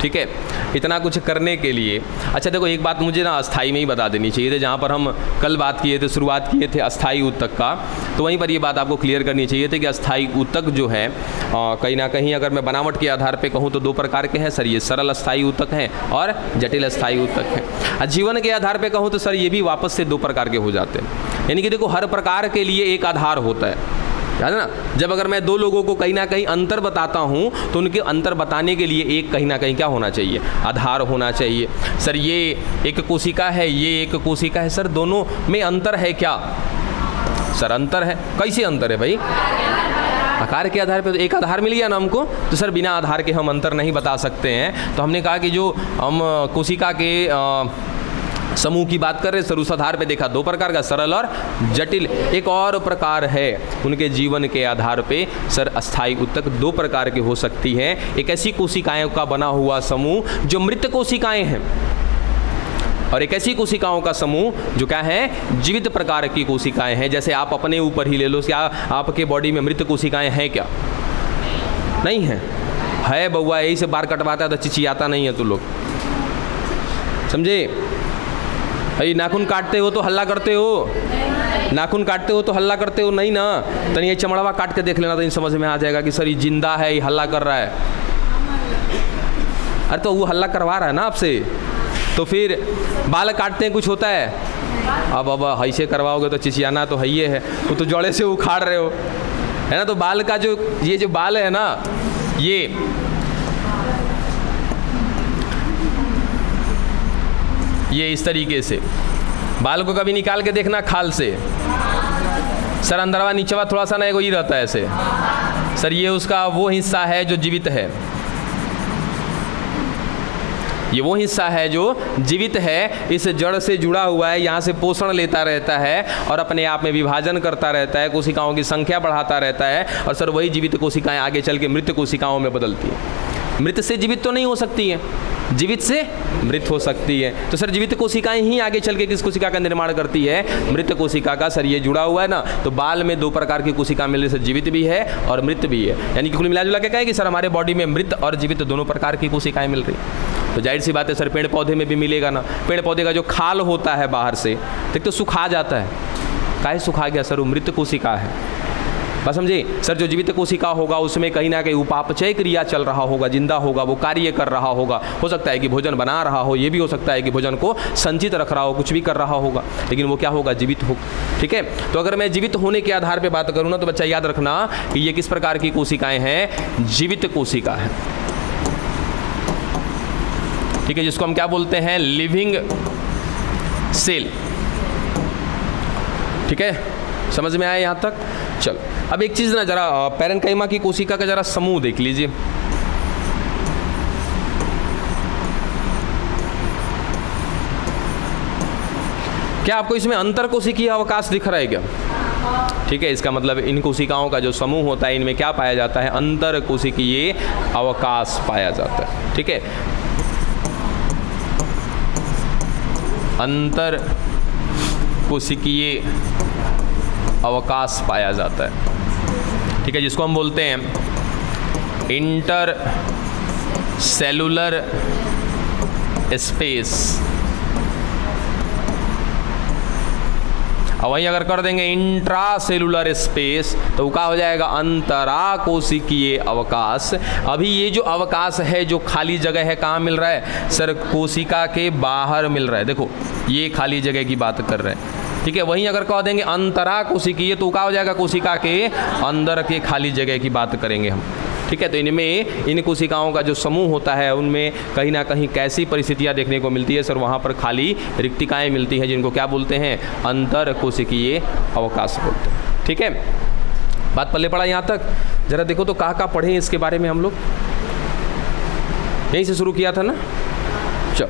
ठीक है, इतना कुछ करने के लिए, अच्छा देखो एक बात मुझे ना अस्थाई में ही बता देनी चाहिए थी। जहाँ पर हम कल बात किए थे, शुरुआत किए थे अस्थाई ऊतक का, तो वहीं पर ये बात आपको क्लियर करनी चाहिए थी कि अस्थाई ऊतक जो है कहीं ना कहीं अगर मैं बनावट के आधार पे कहूँ तो दो प्रकार के हैं सर। ये सरल अस्थाई ऊतक हैं और जटिल अस्थाई ऊतक हैं। जीवन के आधार पर कहूँ तो सर ये भी वापस से दो प्रकार के हो जाते हैं। यानी कि देखो हर प्रकार के लिए एक आधार होता है, याद है ना। जब अगर मैं दो लोगों को कहीं ना कहीं अंतर बताता हूँ तो उनके अंतर बताने के लिए एक कहीं ना कहीं क्या होना चाहिए? आधार होना चाहिए। सर ये एक कोशिका है, ये एक कोशिका है, सर दोनों में अंतर है क्या? सर अंतर है। कैसे अंतर है भाई? आकार के आधार पे तो एक आधार मिल गया ना हमको, तो सर बिना आधार के हम अंतर नहीं बता सकते हैं। तो हमने कहा कि जो हम कोशिका के समूह की बात कर रहे सर, उस आधार पे देखा दो प्रकार का, सरल और जटिल। एक और प्रकार है उनके जीवन के आधार पे सर अस्थाई ऊतक दो प्रकार के हो सकती हैं। एक ऐसी कोशिकाएं का बना हुआ समूह जो मृत कोशिकाएं हैं, और एक ऐसी कोशिकाओं का समूह जो क्या है? जीवित प्रकार की कोशिकाएं हैं। जैसे आप अपने ऊपर ही ले लो, क्या आपके बॉडी में मृत कोशिकाएं हैं क्या? नहीं है बउआ, यही से बार कटवाता है तो चिचियाता नहीं है तू लोग, समझे? भाई नाखून काटते हो तो हल्ला करते हो, नाखून काटते हो तो हल्ला करते हो नहीं ना। तो ये चमड़वा काट के देख लेना तो इन समझ में आ जाएगा कि सर ये जिंदा है, ये हल्ला कर रहा है। अरे तो वो हल्ला करवा रहा है ना आपसे। तो फिर बाल काटते हैं कुछ होता है? अब ऐसे करवाओगे तो चिचियाना तो है ही है, वो तो जड़े से उखाड़ रहे हो, है ना। तो बाल का जो ये जो बाल है ना, ये इस तरीके से बाल को कभी निकाल के देखना खाल से, सर अंदरवा नीचवा थोड़ा सा ना एगो ही रहता है ऐसे। सर ये उसका वो हिस्सा है जो जीवित है, ये वो हिस्सा है जो जीवित है, इस जड़ से जुड़ा हुआ है, यहाँ से पोषण लेता रहता है और अपने आप में विभाजन करता रहता है, कोशिकाओं की संख्या बढ़ाता रहता है, और सर वही जीवित कोशिकाएं आगे चल के मृत कोशिकाओं में बदलती हैं। मृत से जीवित तो नहीं हो सकती हैं, जीवित से मृत हो सकती है। तो सर जीवित कोशिकाएं ही आगे चल के किस कोशिका का निर्माण करती है? मृत कोशिका का। सर ये जुड़ा हुआ है ना, तो बाल में दो प्रकार की कोशिका मिलने से जीवित भी है और मृत भी है। यानी कि कुल मिलाजुला के कहें कि सर हमारे बॉडी में मृत और जीवित दोनों प्रकार की कोशिकाएं मिल रही। तो जाहिर सी बात है सर पेड़ पौधे में भी मिलेगा ना। पेड़ पौधे का जो खाल होता है बाहर से, देख तो सुखा जाता है। काहे सुखा गया? सर वो मृत कोशिका है। बस समझे सर, जो जीवित कोशिका होगा उसमें कहीं ना कहीं उपापचय क्रिया चल रहा होगा, जिंदा होगा, वो कार्य कर रहा होगा। हो सकता है कि भोजन बना रहा हो, ये भी हो सकता है कि भोजन को संचित रख रहा हो, कुछ भी कर रहा होगा, लेकिन वो क्या होगा? जीवित होगा। ठीक है। तो अगर मैं जीवित होने के आधार पर बात करूँ ना, तो बच्चा याद रखना कि ये किस प्रकार की कोशिकाएं हैं? जीवित कोशिका है। ठीक है, जिसको हम क्या बोलते हैं? Living cell. ठीक है, समझ में आया यहाँ तक? चलो अब एक चीज़ ना, जरा पैरेन्काइमा की कोशिका का जरा समूह देख लीजिए। क्या आपको इसमें अंतर कोशिकीय अवकाश दिख रहा है क्या? ठीक है, इसका मतलब इन कोशिकाओं का जो समूह होता है, इनमें क्या पाया जाता है? अंतर कोशिकीय अवकाश पाया जाता है। ठीक है, अंतर कोशिकीय अवकाश पाया जाता है। ठीक है, जिसको हम बोलते हैं इंटर सेलुलर स्पेस। और वहीं अगर कर देंगे इंट्रा सेलुलर स्पेस तो क्या हो जाएगा, अंतरा कोशिकीय अवकाश। अभी ये जो अवकाश है, जो खाली जगह है, कहाँ मिल रहा है सर, कोशिका के बाहर मिल रहा है। देखो ये खाली जगह की बात कर रहे हैं, ठीक है। वहीं अगर कह देंगे अंतरा कोशिकीय तो क्या हो जाएगा, कोशिका के अंदर के खाली जगह की बात करेंगे हम, ठीक है। तो इनमें इन कोशिकाओं का जो समूह होता है उनमें कहीं ना कहीं कैसी परिस्थितियां देखने को मिलती है सर, वहाँ पर खाली रिक्तिकाएं मिलती हैं, जिनको क्या बोलते हैं, अंतर कोशिकीय अवकाश बोलते हैं, ठीक है। बात पल्ले पड़ा यहाँ तक। जरा देखो तो कहाँ पढ़े इसके बारे में हम लोग, यहीं से शुरू किया था ना। चलो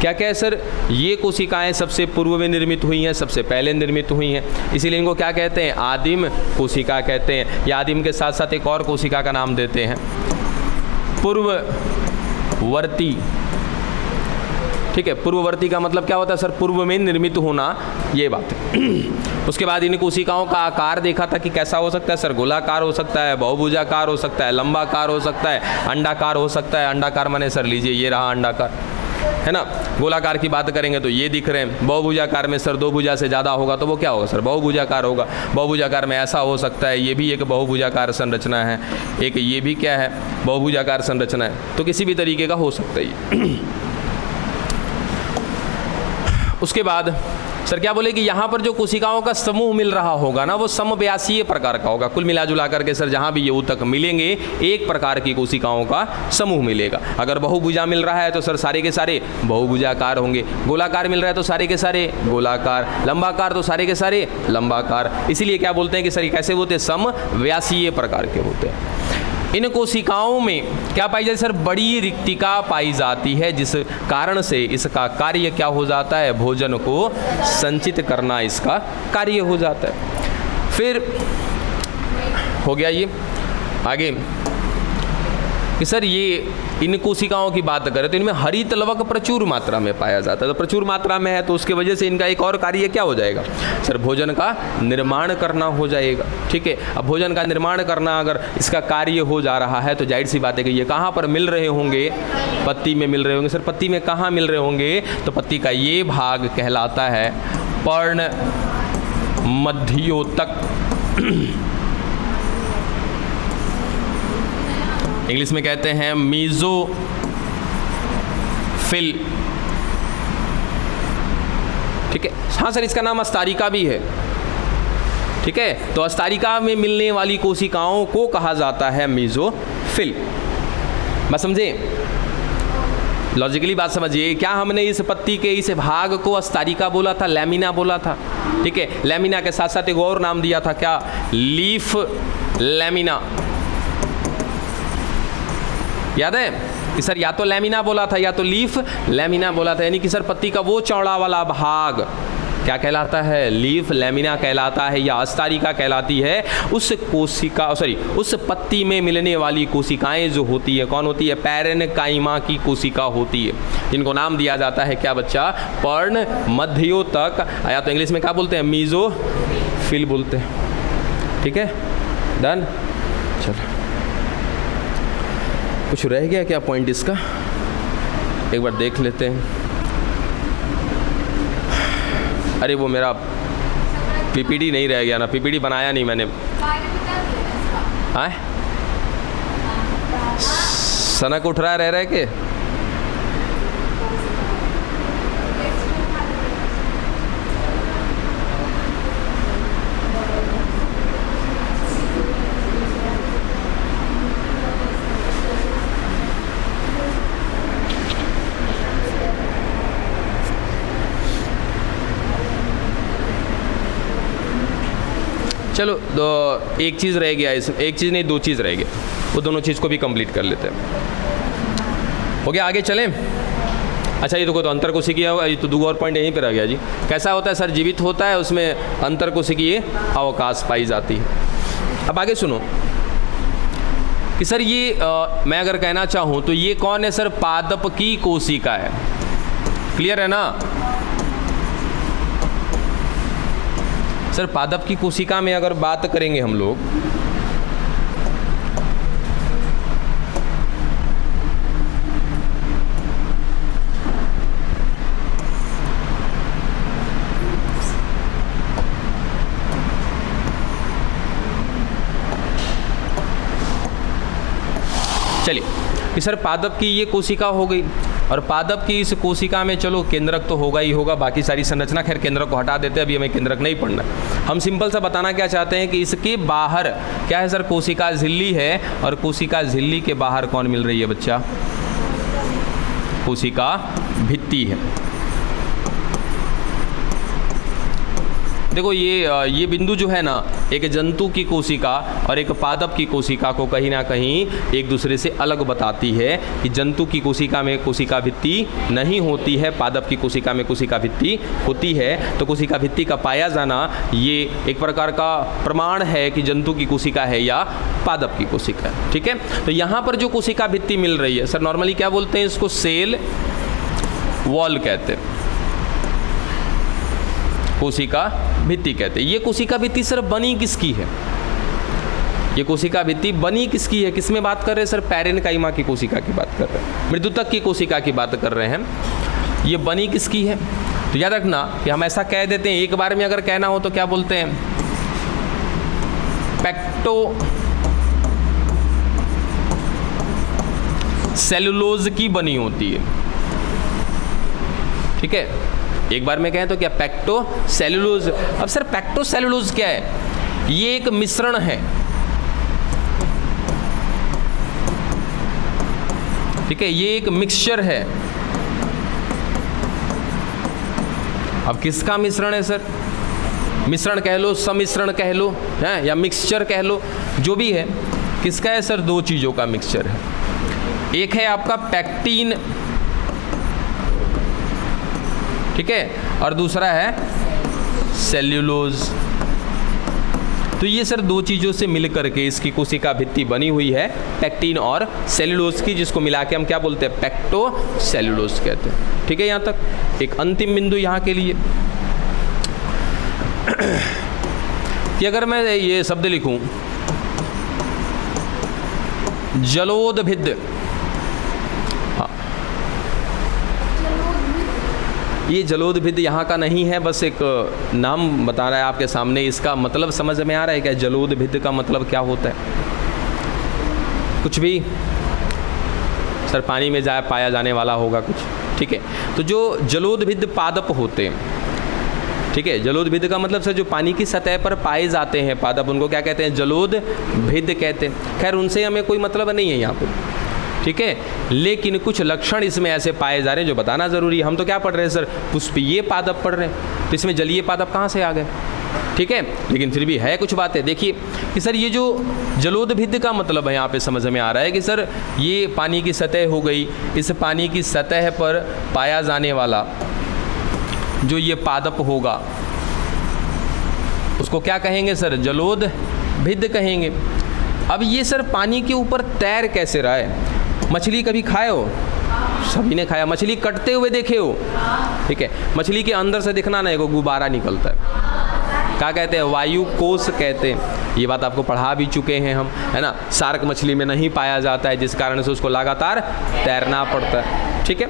क्या क्या है सर, ये कोशिकाएं सबसे पूर्व में निर्मित हुई हैं, सबसे पहले निर्मित हुई हैं, इसीलिए इनको क्या कहते हैं, आदिम कोशिका कहते हैं। या आदिम के साथ साथ एक और कोशिका का नाम देते हैं, पूर्ववर्ती, ठीक है। पूर्ववर्ती का मतलब क्या होता है सर, पूर्व में निर्मित होना, ये बात है। उसके बाद इन कोशिकाओं का आकार देखा था कि कैसा हो सकता है सर, गोलाकार हो सकता है, बहुभुजाकार हो सकता है, लंबाकार हो सकता है, अंडाकार हो सकता है। अंडाकार माने सर लीजिए ये रहा अंडाकार, है ना। गोलाकार की बात करेंगे तो ये दिख रहे हैं। बहुभुजाकार में सर दो भुजा से ज़्यादा होगा तो वो क्या होगा सर, बहुभुजाकार होगा। बहुभुजाकार में ऐसा हो सकता है, ये भी एक बहुभुजाकार संरचना है, एक ये भी क्या है, बहुभुजाकार संरचना है, तो किसी भी तरीके का हो सकता है। उसके बाद सर क्या बोले कि यहाँ पर जो कोशिकाओं का समूह मिल रहा होगा ना, वो समव्यासीय प्रकार का होगा। कुल मिला जुला करके सर जहाँ भी ये ऊतक मिलेंगे, एक प्रकार की कोशिकाओं का समूह मिलेगा। अगर बहुभुजा मिल रहा है तो सर सारे के सारे बहुभुजाकार होंगे, गोलाकार मिल रहा है तो सारे के सारे गोलाकार, लंबाकार तो सारे के सारे लंबाकार। इसीलिए क्या बोलते हैं कि सर कैसे होते हैं, समव्यासीय प्रकार के होते हैं। इन कोशिकाओं में क्या पाई जाती है सर, बड़ी रिक्तिका पाई जाती है, जिस कारण से इसका कार्य क्या हो जाता है, भोजन को संचित करना इसका कार्य हो जाता है। फिर हो गया ये आगे कि सर ये इन कोशिकाओं की बात करें तो इनमें हरित लवक प्रचुर मात्रा में पाया जाता है। तो प्रचुर मात्रा में है तो उसकी वजह से इनका एक और कार्य क्या हो जाएगा सर, भोजन का निर्माण करना हो जाएगा, ठीक है। अब भोजन का निर्माण करना अगर इसका कार्य हो जा रहा है तो जाहिर सी बात है कि ये कहाँ पर मिल रहे होंगे, पत्ती में मिल रहे होंगे। सर पत्ती में कहाँ मिल रहे होंगे, तो पत्ती का ये भाग कहलाता है पर्ण मध्योतक, इंग्लिश में कहते हैं मीजोफिल, ठीक है। हाँ सर इसका नाम अस्तारिका भी है, ठीक है। तो अस्तारिका में मिलने वाली कोशिकाओं को कहा जाता है मीजोफिल। बस समझे, लॉजिकली बात समझिए। क्या हमने इस पत्ती के इस भाग को अस्तारिका बोला था, लैमिना बोला था, ठीक है। लैमिना के साथ साथ एक और नाम दिया था, क्या, लीफ लैमिना। याद है कि सर या तो लैमिना बोला था या तो लीफ लैमिना बोला था, यानी कि सर पत्ती का वो चौड़ा वाला भाग क्या कहलाता है, लीफ लैमिना कहलाता है या अस्तारिका कहलाती है। उस कोशिका उस पत्ती में मिलने वाली कोशिकाएं जो होती है, कौन होती है, पैरेनकाइमा की कोशिका होती है, जिनको नाम दिया जाता है क्या बच्चा, पर्ण मध्योतक, या तो इंग्लिश में क्या बोलते हैं, मीजोफिल बोलते हैं, ठीक है। डन। चलो कुछ रह गया क्या पॉइंट इसका, एक बार देख लेते हैं। अरे वो मेरा पीपीडी नहीं रह गया ना, पीपीडी बनाया नहीं मैंने। आए सनक उठ रहा है रह के। चलो एक चीज़ रह गया, इस एक चीज़ नहीं दो चीज़ रह गया, वो दोनों चीज़ को भी कंप्लीट कर लेते हैं। हो गया, आगे चलें। अच्छा ये तो अंतर कोशिकीय होगा, ये तो दो और पॉइंट यहीं पे रह गया जी। कैसा होता है सर, जीवित होता है, उसमें अंतर कोशिकीय अवकाश पाई जाती है। अब आगे सुनो कि सर ये मैं अगर कहना चाहूँ तो ये कौन है सर, पादप की कोशिका है। क्लियर है ना सर, पादप की कोशिका में अगर बात करेंगे हम लोग, चलिए कि सर पादप की ये कोशिका हो गई, और पादप की इस कोशिका में चलो केंद्रक तो होगा ही होगा, बाकी सारी संरचना, खैर केंद्रक को हटा देते हैं, अभी हमें केंद्रक नहीं पढ़ना। हम सिंपल सा बताना क्या चाहते हैं कि इसके बाहर क्या है सर, कोशिका झिल्ली है, और कोशिका झिल्ली के बाहर कौन मिल रही है बच्चा, कोशिका भित्ति है। देखो ये बिंदु जो है ना, एक जंतु की कोशिका और एक पादप की कोशिका को कहीं ना कहीं एक दूसरे से अलग बताती है कि जंतु की कोशिका में कोशिका भित्ति नहीं होती है, पादप की कोशिका में कोशिका भित्ति होती है। तो कोशिका भित्ति का पाया जाना ये एक प्रकार का प्रमाण है कि जंतु की कोशिका है या पादप की कोशिका है। ठीक है, तो यहाँ पर जो कोशिका भित्ति मिल रही है सर, नॉर्मली क्या बोलते हैं इसको, सेल वॉल कहते हैं, कोशिका भित्ति कहते हैं। ये कोशिका भित्ति सर बनी किसकी है, ये कोशिका भित्ति बनी किसकी है, किस में बात कर रहे हैं सर, पैरेन्काइमा की कोशिका की बात कर रहे हैं, मृदुतक की कोशिका की बात कर रहे हैं। ये बनी किसकी है, तो याद रखना कि हम ऐसा कह देते हैं, एक बार में अगर कहना हो तो क्या बोलते हैं, पेक्टो सेलुलोज की बनी होती है। ठीक है, एक बार में कहें तो क्या, पेक्टो सेलुलोज। अब सर पेक्टो सेलुलोज क्या है, ये एक मिश्रण है। ठीक है, ये एक मिक्सचर है। अब किसका मिश्रण है सर, मिश्रण कह लो, सम्मिश्रण कह लो, है या मिक्सचर कह लो, जो भी है, किसका है सर, दो चीजों का मिक्सचर है। एक है आपका पैक्टीन, ठीक है, और दूसरा है सेल्यूलोज। तो ये सर दो चीज़ों से मिल करके इसकी कोशिका भित्ति बनी हुई है, पैक्टीन और सेल्यूलोज की, जिसको मिला के हम क्या बोलते हैं, पेक्टो सेल्यूलोज कहते हैं। ठीक है, यहाँ तक एक अंतिम बिंदु यहाँ के लिए कि अगर मैं ये शब्द लिखूं जलोदभिद, ये जलोदभिद यहाँ का नहीं है, बस एक नाम बता रहा है आपके सामने। इसका मतलब समझ में आ रहा है क्या, जलोदभिद का मतलब क्या होता है, कुछ भी सर पानी में पाया जाने वाला होगा कुछ। ठीक है, तो जो जलोदभिद पादप होते हैं, ठीक है, जलोदभिद का मतलब सर जो पानी की सतह पर पाए जाते हैं पादप, उनको क्या कहते हैं, जलोदभिद कहते हैं। खैर उनसे हमें कोई मतलब नहीं है यहाँ पे। ठीक है, लेकिन कुछ लक्षण इसमें ऐसे पाए जा रहे हैं जो बताना जरूरी है। हम तो क्या पढ़ रहे हैं सर, पुष्पीय पादप पढ़ रहे हैं, तो इसमें जलीय पादप कहाँ से आ गए। ठीक है, लेकिन फिर भी है कुछ बातें। देखिए कि सर ये जो जलोदभिद का मतलब है यहाँ पे समझ में आ रहा है कि सर ये पानी की सतह हो गई, इस पानी की सतह पर पाया जाने वाला जो ये पादप होगा उसको क्या कहेंगे सर, जलोदभिद कहेंगे। अब ये सर पानी के ऊपर तैर कैसे रहा है, मछली कभी खाए हो, सभी ने खाया, मछली कटते हुए देखे हो। ठीक है, मछली के अंदर से दिखना ना, एक गुब्बारा निकलता है, क्या कहते हैं, वायु कोश कहते हैं। ये बात आपको पढ़ा भी चुके हैं हम, है ना। शार्क मछली में नहीं पाया जाता है, जिस कारण से उसको लगातार तैरना पड़ता है। ठीक है,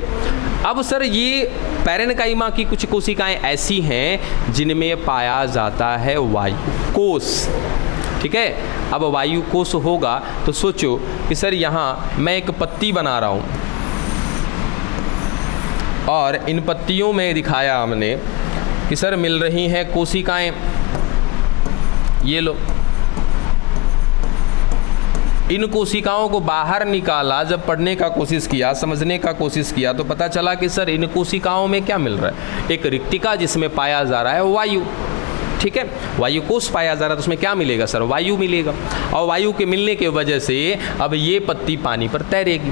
अब सर ये पैरेन्काइमा की कुछ कोशिकाएं ऐसी हैं जिनमें पाया जाता है वायु कोश। ठीक है, अब वायु कोश होगा तो सोचो कि सर यहाँ मैं एक पत्ती बना रहा हूँ और इन पत्तियों में दिखाया हमने कि सर मिल रही हैं कोशिकाएं, ये लो। इन कोशिकाओं को बाहर निकाला, जब पढ़ने का कोशिश किया, समझने का कोशिश किया, तो पता चला कि सर इन कोशिकाओं में क्या मिल रहा है, एक रिक्तिका जिसमें पाया जा रहा है वायु। ठीक है, वायु कोश पाया जा रहा है, तो उसमें क्या मिलेगा सर, वायु मिलेगा, और वायु के मिलने की वजह से अब ये पत्ती पानी पर तैरेगी।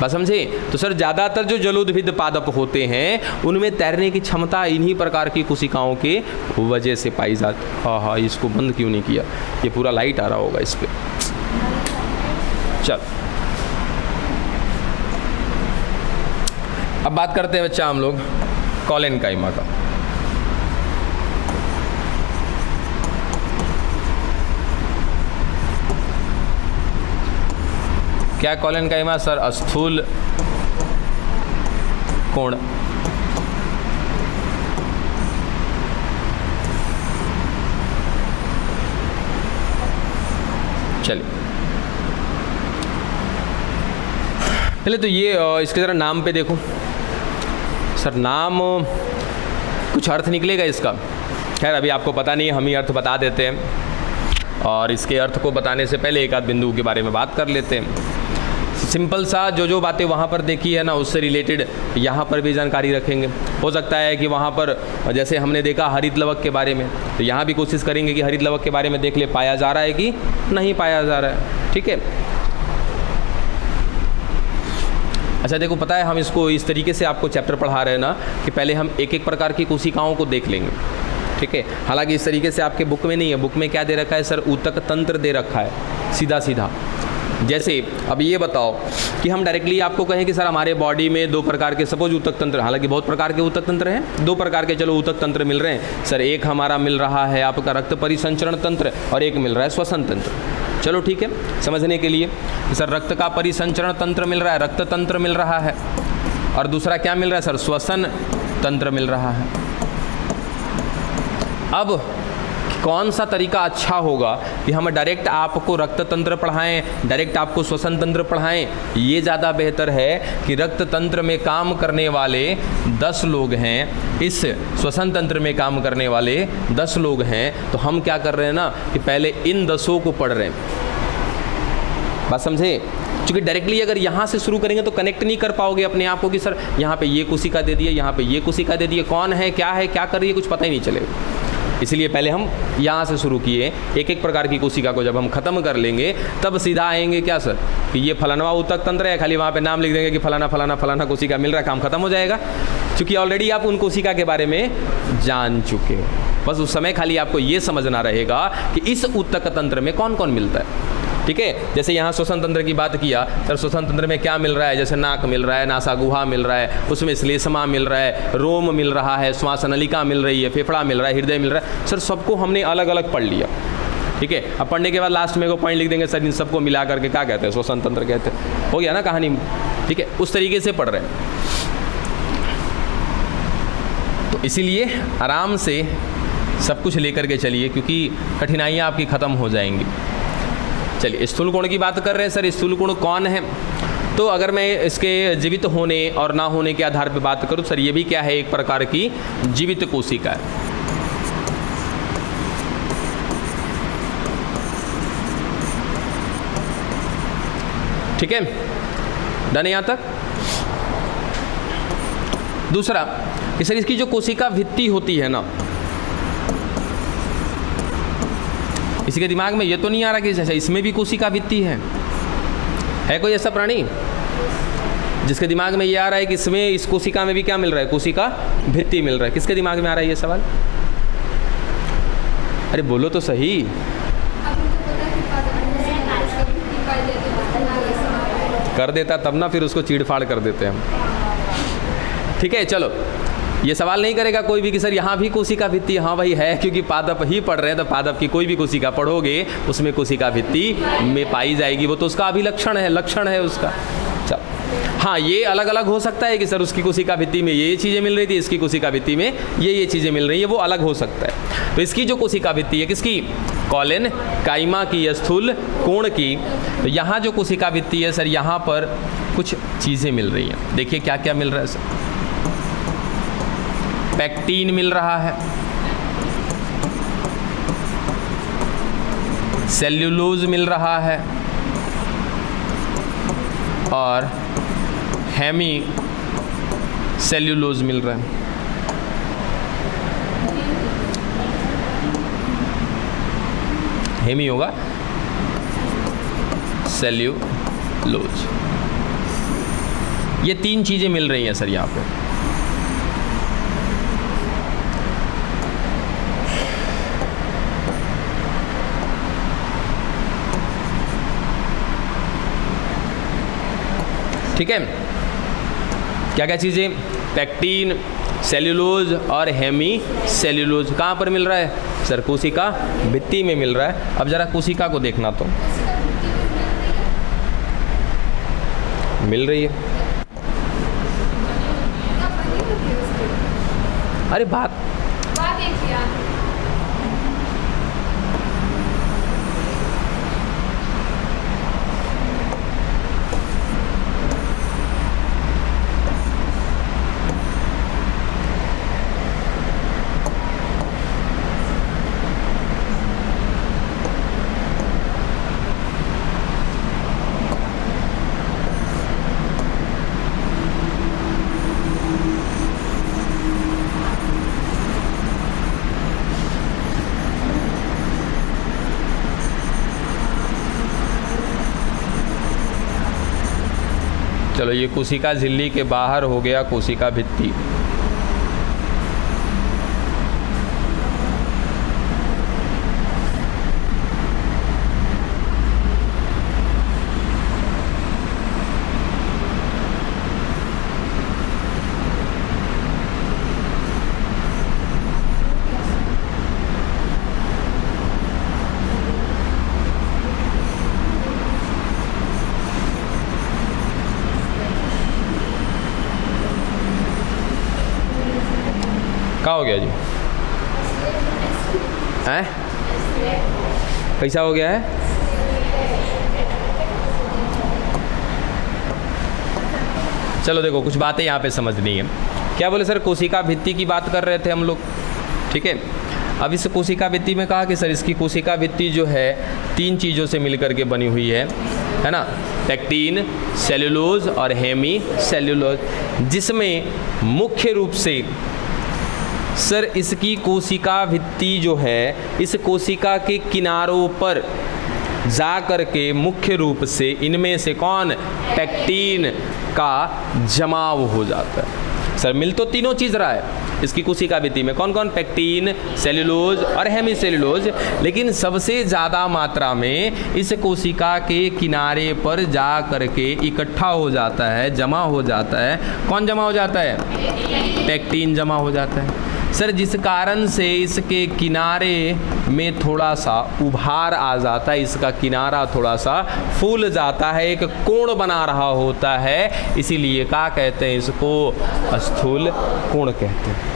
बस समझे। तो सर ज़्यादातर जो जलोदभिद पादप होते हैं उनमें तैरने की क्षमता इन्हीं प्रकार की कोशिकाओं के वजह से पाई जाती। हाँ, इसको बंद क्यों नहीं किया, ये पूरा लाइट आ रहा होगा इस पर। चल अब बात करते हैं बच्चा हम लोग कॉलेनकाइमा का। क्या कॉलेनकाइमा सर, स्थूल कोण। चलिए पहले तो ये इसके ज़रा नाम पे देखो सर, नाम कुछ अर्थ निकलेगा इसका। खैर अभी आपको पता नहीं है, हम ही अर्थ बता देते हैं और इसके अर्थ को बताने से पहले एक आध बिंदु के बारे में बात कर लेते हैं। सिंपल सा जो बातें वहाँ पर देखी है ना, उससे रिलेटेड यहाँ पर भी जानकारी रखेंगे। हो सकता है कि वहाँ पर जैसे हमने देखा हरित लवक के बारे में, तो यहाँ भी कोशिश करेंगे कि हरित लवक के बारे में देख ले, पाया जा रहा है कि नहीं पाया जा रहा है। ठीक है, अच्छा देखो, पता है हम इसको इस तरीके से आपको चैप्टर पढ़ा रहे हैं ना कि पहले हम एक एक प्रकार की कोशिकाओं को देख लेंगे। ठीक है, हालांकि इस तरीके से आपके बुक में नहीं है। बुक में क्या दे रखा है सर, ऊतक तंत्र दे रखा है सीधा सीधा। जैसे अब ये बताओ कि हम डायरेक्टली आपको कहें कि सर हमारे बॉडी में दो प्रकार के सपोज ऊतक तंत्र, हालांकि बहुत प्रकार के ऊतक तंत्र हैं, दो प्रकार के चलो ऊतक तंत्र मिल रहे हैं सर। एक हमारा मिल रहा है आपका रक्त परिसंचरण तंत्र और एक मिल रहा है श्वसन तंत्र। चलो ठीक है, समझने के लिए सर रक्त का परिसंचरण तंत्र मिल रहा है, रक्त तंत्र मिल रहा है, और दूसरा क्या मिल रहा है सर, श्वसन तंत्र मिल रहा है। अब कौन सा तरीका अच्छा होगा कि हम डायरेक्ट आपको रक्त तंत्र पढ़ाएं, डायरेक्ट आपको श्वसन तंत्र पढ़ाएं? ये ज़्यादा बेहतर है कि रक्त तंत्र में काम करने वाले 10 लोग हैं, इस श्वसन तंत्र में काम करने वाले 10 लोग हैं, तो हम क्या कर रहे हैं ना कि पहले इन 10 को पढ़ रहे हैं। बात समझे? क्योंकि डायरेक्टली अगर यहाँ से शुरू करेंगे तो कनेक्ट नहीं कर पाओगे अपने आप को कि सर यहाँ पे ये कोशिका दे दिए, यहाँ पे ये कोशिका दे दिए, कौन है क्या कर रही है, कुछ पता ही नहीं चलेगा। इसलिए पहले हम यहाँ से शुरू किए, एक एक प्रकार की कोशिका को जब हम खत्म कर लेंगे तब सीधा आएंगे क्या सर कि ये फलाना ऊतक तंत्र है, खाली वहाँ पे नाम लिख देंगे कि फलाना फलाना फलाना कोशिका मिल रहा है, काम खत्म हो जाएगा। क्योंकि ऑलरेडी आप उन कोशिका के बारे में जान चुके हो, बस उस समय खाली आपको ये समझना रहेगा कि इस ऊतक तंत्र में कौन कौन मिलता है। ठीक है, जैसे यहाँ श्वसन तंत्र की बात किया सर, श्वसन तंत्र में क्या मिल रहा है, जैसे नाक मिल रहा है, नासा गुहा मिल रहा है, उसमें श्लेष्मा मिल रहा है, रोम मिल रहा है, श्वास नलिका मिल रही है, फेफड़ा मिल रहा है, हृदय मिल रहा है। सर सबको हमने अलग अलग पढ़ लिया। ठीक है, अब पढ़ने के बाद लास्ट में को पॉइंट लिख देंगे सर इन सबको मिला करके क्या कहते हैं, श्वसन तंत्र कहते हैं। हो गया ना कहानी? ठीक है, उस तरीके से पढ़ रहे हैं। तो इसीलिए आराम से सब कुछ लेकर के चलिए, क्योंकि कठिनाइयाँ आपकी ख़त्म हो जाएंगी। चलिए, स्थूल कोण की बात कर रहे हैं सर, स्थूल कोण कौन है? तो अगर मैं इसके जीवित होने और ना होने के आधार पर बात करूं सर, ये भी क्या है, एक प्रकार की जीवित कोशिका है। ठीक है, डन यहां तक? दूसरा कि सर इसकी जो कोशिका भित्ति होती है ना, किसी के दिमाग में ये तो नहीं आ रहा कि जैसे इसमें भी कोशिका भित्ति है कोई ऐसा प्राणी जिसके दिमाग में ये आ रहा है कि इसमें इस कोशिका में भी क्या मिल रहा है, कोशिका भित्ति मिल रहा है? किसके दिमाग में आ रहा है ये सवाल? अरे बोलो तो सही। कर देता तब ना, फिर उसको चीड़-फाड़ कर देते हैं हम। ठीक है, चलो ये सवाल नहीं करेगा कोई भी कि सर यहाँ भी कोशिका भित्ति, हाँ भाई है, क्योंकि पादप ही पढ़ रहे हैं तो पादप की कोई भी कोशिका पढ़ोगे उसमें कोशिका भित्ति में पाई जाएगी, वो तो उसका अभिलक्षण है, लक्षण है उसका। चल हाँ, ये अलग अलग हो सकता है कि सर उसकी कोशिका भित्ति में ये चीज़ें मिल रही थी, इसकी कोशिका भित्ति में ये चीज़ें मिल रही है, वो अलग हो सकता है। तो इसकी जो कोशिका भित्ति है किसकी, कॉलन काइमा की, स्थूल कोण की, तो यहाँ जो कोशिका भित्ति है सर, यहाँ पर कुछ चीज़ें मिल रही हैं। देखिए क्या क्या मिल रहा है सर, पैक्टीन मिल रहा है, सेल्यूलोज मिल रहा है, और हेमी सेल्यूलोज मिल रहा है। हेमी होगा, सेल्यूलोज, ये 3 चीजें मिल रही हैं सर यहाँ पे। ठीक है, क्या क्या चीज़ें, पैक्टीन, सेल्यूलोज और हेमी सेल्यूलोज कहाँ पर मिल रहा है सर, कोशिका भित्ति में मिल रहा है। अब जरा कोशिका को देखना तो मिल रही है। अरे बात चलो ये कोशिका झिल्ली के बाहर हो गया कोशिका भित्ति। क्या हो गया जी? हैं? कैसा हो गया है? चलो देखो कुछ बातें यहाँ पे समझनी है। क्या बोले सर? कोशिका भित्ति की बात कर रहे थे हम लोग, ठीक है। अब इस कोशिका भित्ति में कहा कि सर इसकी कोशिका भित्ति जो है 3 चीज़ों से मिलकर के बनी हुई है ना, पेक्टिन, सेल्यूलोज और हेमी सेल्यूलोज, जिसमें मुख्य रूप से सर इसकी कोशिका भित्ति जो है इस कोशिका के किनारों पर जा कर के मुख्य रूप से इनमें से कौन पेक्टिन का जमाव हो जाता है। सर मिल तो तीनों चीज़ रहा है इसकी कोशिका भित्ति में, कौन कौन? पेक्टिन, सेल्यूलोज और हेमी सेल्यूलोज, लेकिन सबसे ज़्यादा मात्रा में इस कोशिका के किनारे पर जा करके इकट्ठा हो जाता है, जमा हो जाता है। कौन जमा हो जाता है? पेक्टिन जमा हो जाता है सर, जिस कारण से इसके किनारे में थोड़ा सा उभार आ जाता है, इसका किनारा थोड़ा सा फूल जाता है, एक कोण बना रहा होता है, इसीलिए क्या कहते हैं इसको? स्थूल कोण कहते हैं।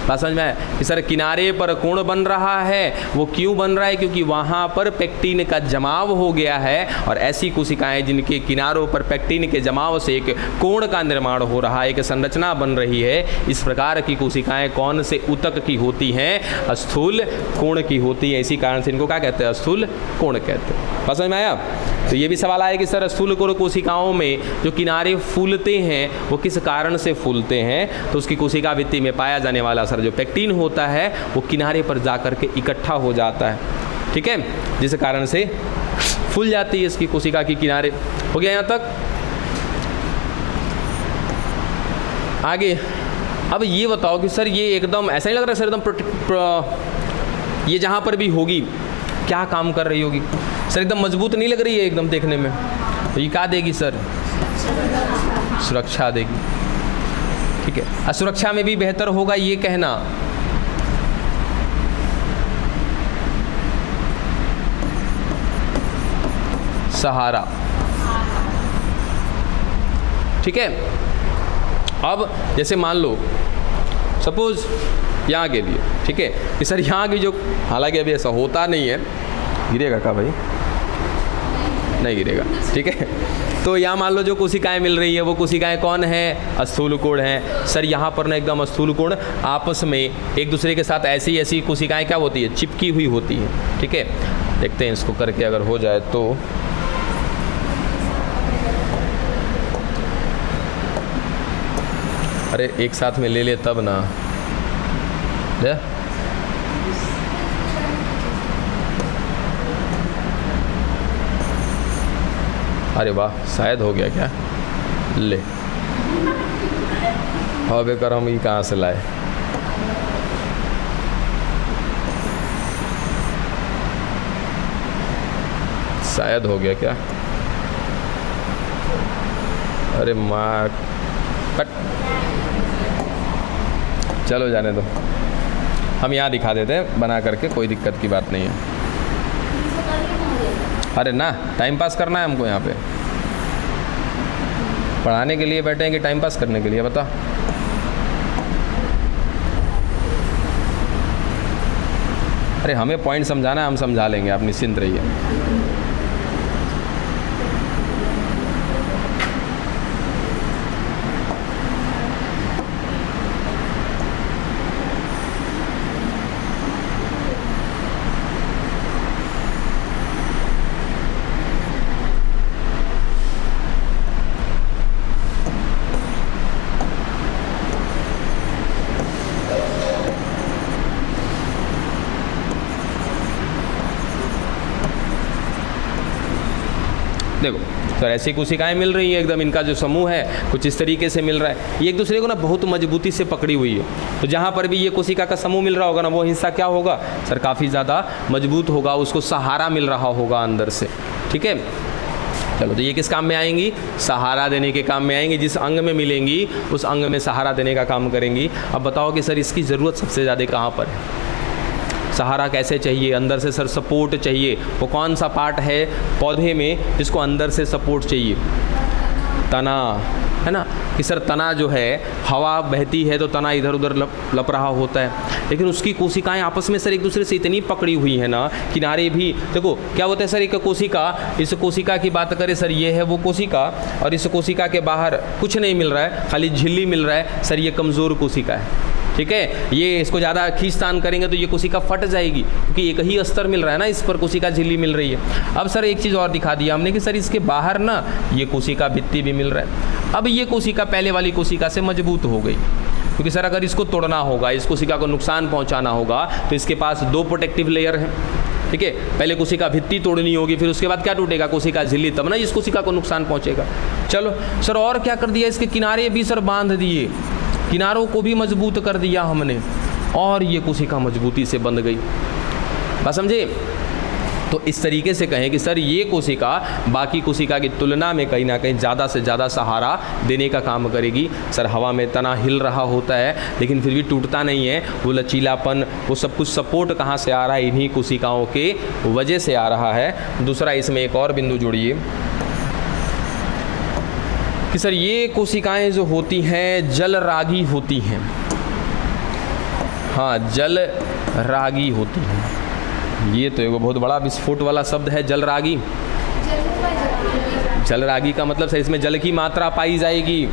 बात समझ में आया कि सर किनारे पर कोण बन रहा है, वो क्यों बन रहा है? क्योंकि वहाँ पर पेक्टिन का जमाव हो गया है, और ऐसी कोशिकाएं जिनके किनारों पर पेक्टिन के जमाव से एक कोण का निर्माण हो रहा है, एक संरचना बन रही है, इस प्रकार की कोशिकाएं कौन से ऊतक की होती हैं? स्थूल कोण की होती है। इसी कारण से इनको क्या कहते हैं? स्थूल कोण कहते हैं। बात समझ में आया? तो ये भी सवाल आया कि सर स्थूल कोण कोशिकाओं में जो किनारे फूलते हैं वो किस कारण से फूलते हैं? तो उसकी कोशिका भित्ति में पाया जाने वाला सर जो पेक्टिन होता है वो किनारे पर जाकर के इकट्ठा हो जाता है, ठीक है, जिस कारण से फूल जाती है इसकी कोशिका की किनारे। हो गया यहाँ तक? आगे अब ये बताओ कि सर ये एकदम ऐसा नहीं लग रहा सर एकदम ये जहाँ पर भी होगी क्या काम कर रही होगी? सर एकदम मजबूत नहीं लग रही है एकदम देखने में, तो ये क्या देगी सर? सुरक्षा देगी, ठीक है। असुरक्षा में भी बेहतर होगा ये कहना। सहारा, ठीक है। अब जैसे मान लो सपोज यहाँ के लिए, ठीक है, कि सर यहाँ की जो, हालांकि अभी ऐसा होता नहीं है, गिरेगा क्या भाई? नहीं गिरेगा, ठीक है। तो यहाँ मान लो जो कोशिकाएं मिल रही है वो कोशिकाएं कौन है? स्थूल कोण हैं सर। यहाँ पर ना एकदम स्थूल कोण आपस में एक दूसरे के साथ ऐसी ऐसी कोशिकाएं क्या होती है? चिपकी हुई होती हैं, ठीक है। देखते हैं इसको करके अगर हो जाए तो। अरे एक साथ में ले ले तब ना ले। अरे वाह, शायद हो गया क्या? ले अब कर हम ये कहाँ से लाए? शायद हो गया क्या? अरे माँ कट, चलो जाने दो, हम यहाँ दिखा देते हैं बना करके, कोई दिक्कत की बात नहीं है। अरे ना, टाइम पास करना है हमको, यहाँ पे पढ़ाने के लिए बैठे हैं कि टाइम पास करने के लिए? बता। अरे हमें पॉइंट समझाना है, हम समझा लेंगे, आप निश्चिंत रहिए। तो ऐसी कोशिकाएं मिल रही हैं एकदम, इनका जो समूह है कुछ इस तरीके से मिल रहा है, ये एक दूसरे को ना बहुत मजबूती से पकड़ी हुई है। तो जहाँ पर भी ये कोशिका का समूह मिल रहा होगा ना, वो हिस्सा क्या होगा सर, काफ़ी ज़्यादा मजबूत होगा, उसको सहारा मिल रहा होगा अंदर से। ठीक है, चलो, तो ये किस काम में आएंगी, सहारा देने के काम में आएंगी। जिस अंग में मिलेंगी उस अंग में सहारा देने का काम करेंगी। अब बताओ कि सर इसकी ज़रूरत सबसे ज़्यादा कहाँ पर है, सहारा कैसे चाहिए, अंदर से सर सपोर्ट चाहिए। वो कौन सा पार्ट है पौधे में जिसको अंदर से सपोर्ट चाहिए, तना, है ना, कि सर तना जो है हवा बहती है तो तना इधर उधर लप रहा होता है, लेकिन उसकी कोशिकाएं आपस में सर एक दूसरे से इतनी पकड़ी हुई है ना, किनारे भी देखो क्या होता है सर, एक कोशिका, इस कोशिका की बात करें सर, ये है वो कोशिका, और इस कोशिका के बाहर कुछ नहीं मिल रहा है, खाली झिल्ली मिल रहा है सर, ये कमज़ोर कोशिका है। ठीक है, ये इसको ज़्यादा खींचतान करेंगे तो ये कोशिका फट जाएगी, क्योंकि एक ही अस्तर मिल रहा है ना, इस पर कोशिका झिल्ली मिल रही है। अब सर एक चीज़ और दिखा दिया हमने कि सर इसके बाहर ना ये कोशिका भित्ति भी मिल रहा है। अब ये कोशिका पहले वाली कोशिका से मजबूत हो गई, क्योंकि सर अगर इसको तोड़ना होगा, इस कोशिका को नुकसान पहुंचाना होगा, तो इसके पास 2 प्रोटेक्टिव लेयर हैं। ठीक है, पहले कोशिका भित्ति तोड़नी होगी, फिर उसके बाद क्या टूटेगा, कोशिका झिल्ली, तब ना इस कोशिका को नुकसान पहुंचेगा। चलो सर, और क्या कर दिया, इसके किनारे भी सर बांध दिए, किनारों को भी मजबूत कर दिया हमने, और ये कोशिका मजबूती से बंध गई। बात समझे? तो इस तरीके से कहें कि सर ये कोशिका बाकी कोशिका की तुलना में कहीं ना कहीं ज़्यादा से ज़्यादा सहारा देने का काम करेगी। सर हवा में तना हिल रहा होता है लेकिन फिर भी टूटता नहीं है, वो लचीलापन, वो सब कुछ सपोर्ट कहाँ से आ रहा है, इन्हीं कोशिकाओं के वजह से आ रहा है। दूसरा इसमें एक और बिंदु जोड़िए कि सर ये कोशिकाएं जो होती हैं जलरागी होती हैं। हाँ, जलरागी होती हैं। ये तो एक बहुत बड़ा विस्फोट वाला शब्द है, जलरागी। जलरागी का मतलब है इसमें जल की मात्रा पाई जाएगी।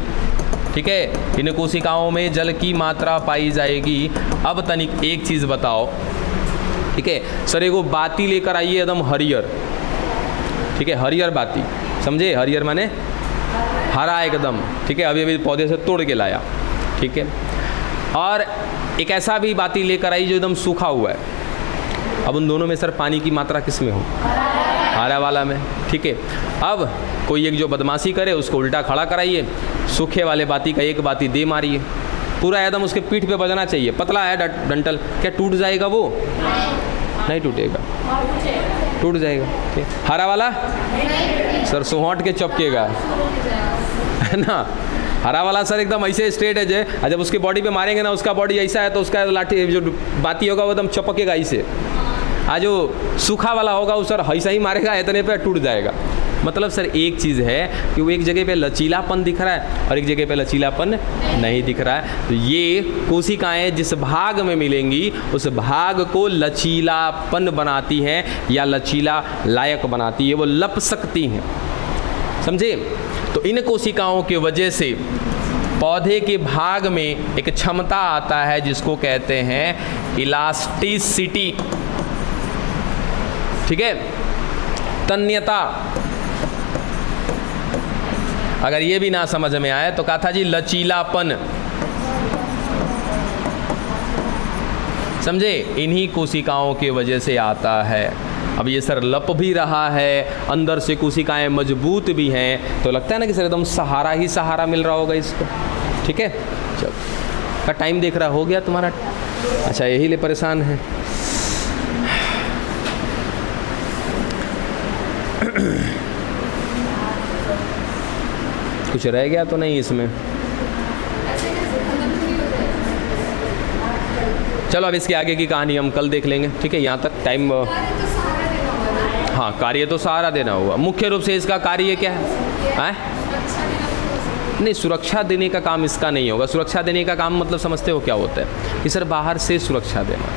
ठीक है, इन कोशिकाओं में जल की मात्रा पाई जाएगी। अब तनिक एक चीज़ बताओ, ठीक है सर, एगो बाती लेकर आइए एकदम हरियर। ठीक है, हरियर बाती, समझे, हरियर माने हरा एकदम। ठीक है, अभी अभी पौधे से तोड़ के लाया। ठीक है, और एक ऐसा भी बाती लेकर आई जो एकदम सूखा हुआ है। अब उन दोनों में सर पानी की मात्रा किस में हो, हरा वाला में। ठीक है, अब कोई एक जो बदमाशी करे उसको उल्टा खड़ा कराइए, सूखे वाले बाती का एक बाती दे मारिए, पूरा एकदम उसके पीठ पे बजना चाहिए। पतला है डंटल, क्या टूट जाएगा वो? नहीं टूटेगा, टूट जाएगा। ठीक, हरा वाला सर सोहट के चपकेगा, है ना। हरा वाला सर एकदम ऐसे स्ट्रेट है जे, जब उसकी बॉडी पे मारेंगे ना, उसका बॉडी ऐसा है तो उसका लाठी जो बाती होगा वो एकदम चपकेगा ऐसे। आज जो सूखा वाला होगा वो सर ऐसा ही मारेगा, इतने पे टूट जाएगा। मतलब सर एक चीज़ है कि वो एक जगह पे लचीलापन दिख रहा है और एक जगह पे लचीलापन नहीं दिख रहा है। तो ये कोशिकाएं जिस भाग में मिलेंगी उस भाग को लचीलापन बनाती हैं या लचीला लायक बनाती है, वो लप सकती हैं, समझे। तो इन कोशिकाओं की वजह से पौधे के भाग में एक क्षमता आता है जिसको कहते हैं इलास्टिसिटी। ठीक है, तन्यता। अगर ये भी ना समझ में आए तो कहा था जी लचीलापन, समझे, इन्हीं कोशिकाओं की वजह से आता है। अब ये सर लप भी रहा है, अंदर से कोशिकाएं मजबूत भी हैं, तो लगता है ना कि सर एकदम सहारा ही सहारा मिल रहा होगा इसको। ठीक है, चलो का टाइम देख रहा, हो गया तुम्हारा? अच्छा, यही ले परेशान है। कुछ रह गया तो नहीं इसमें? चलो अब इसके आगे की कहानी हम कल देख लेंगे। ठीक है, यहाँ तक टाइम। हाँ, कार्य तो सहारा देना होगा। मुख्य रूप से इसका कार्य क्या है? नहीं, सुरक्षा देने का काम इसका नहीं होगा। सुरक्षा देने का काम मतलब समझते हो क्या होता है कि सर बाहर से सुरक्षा देना।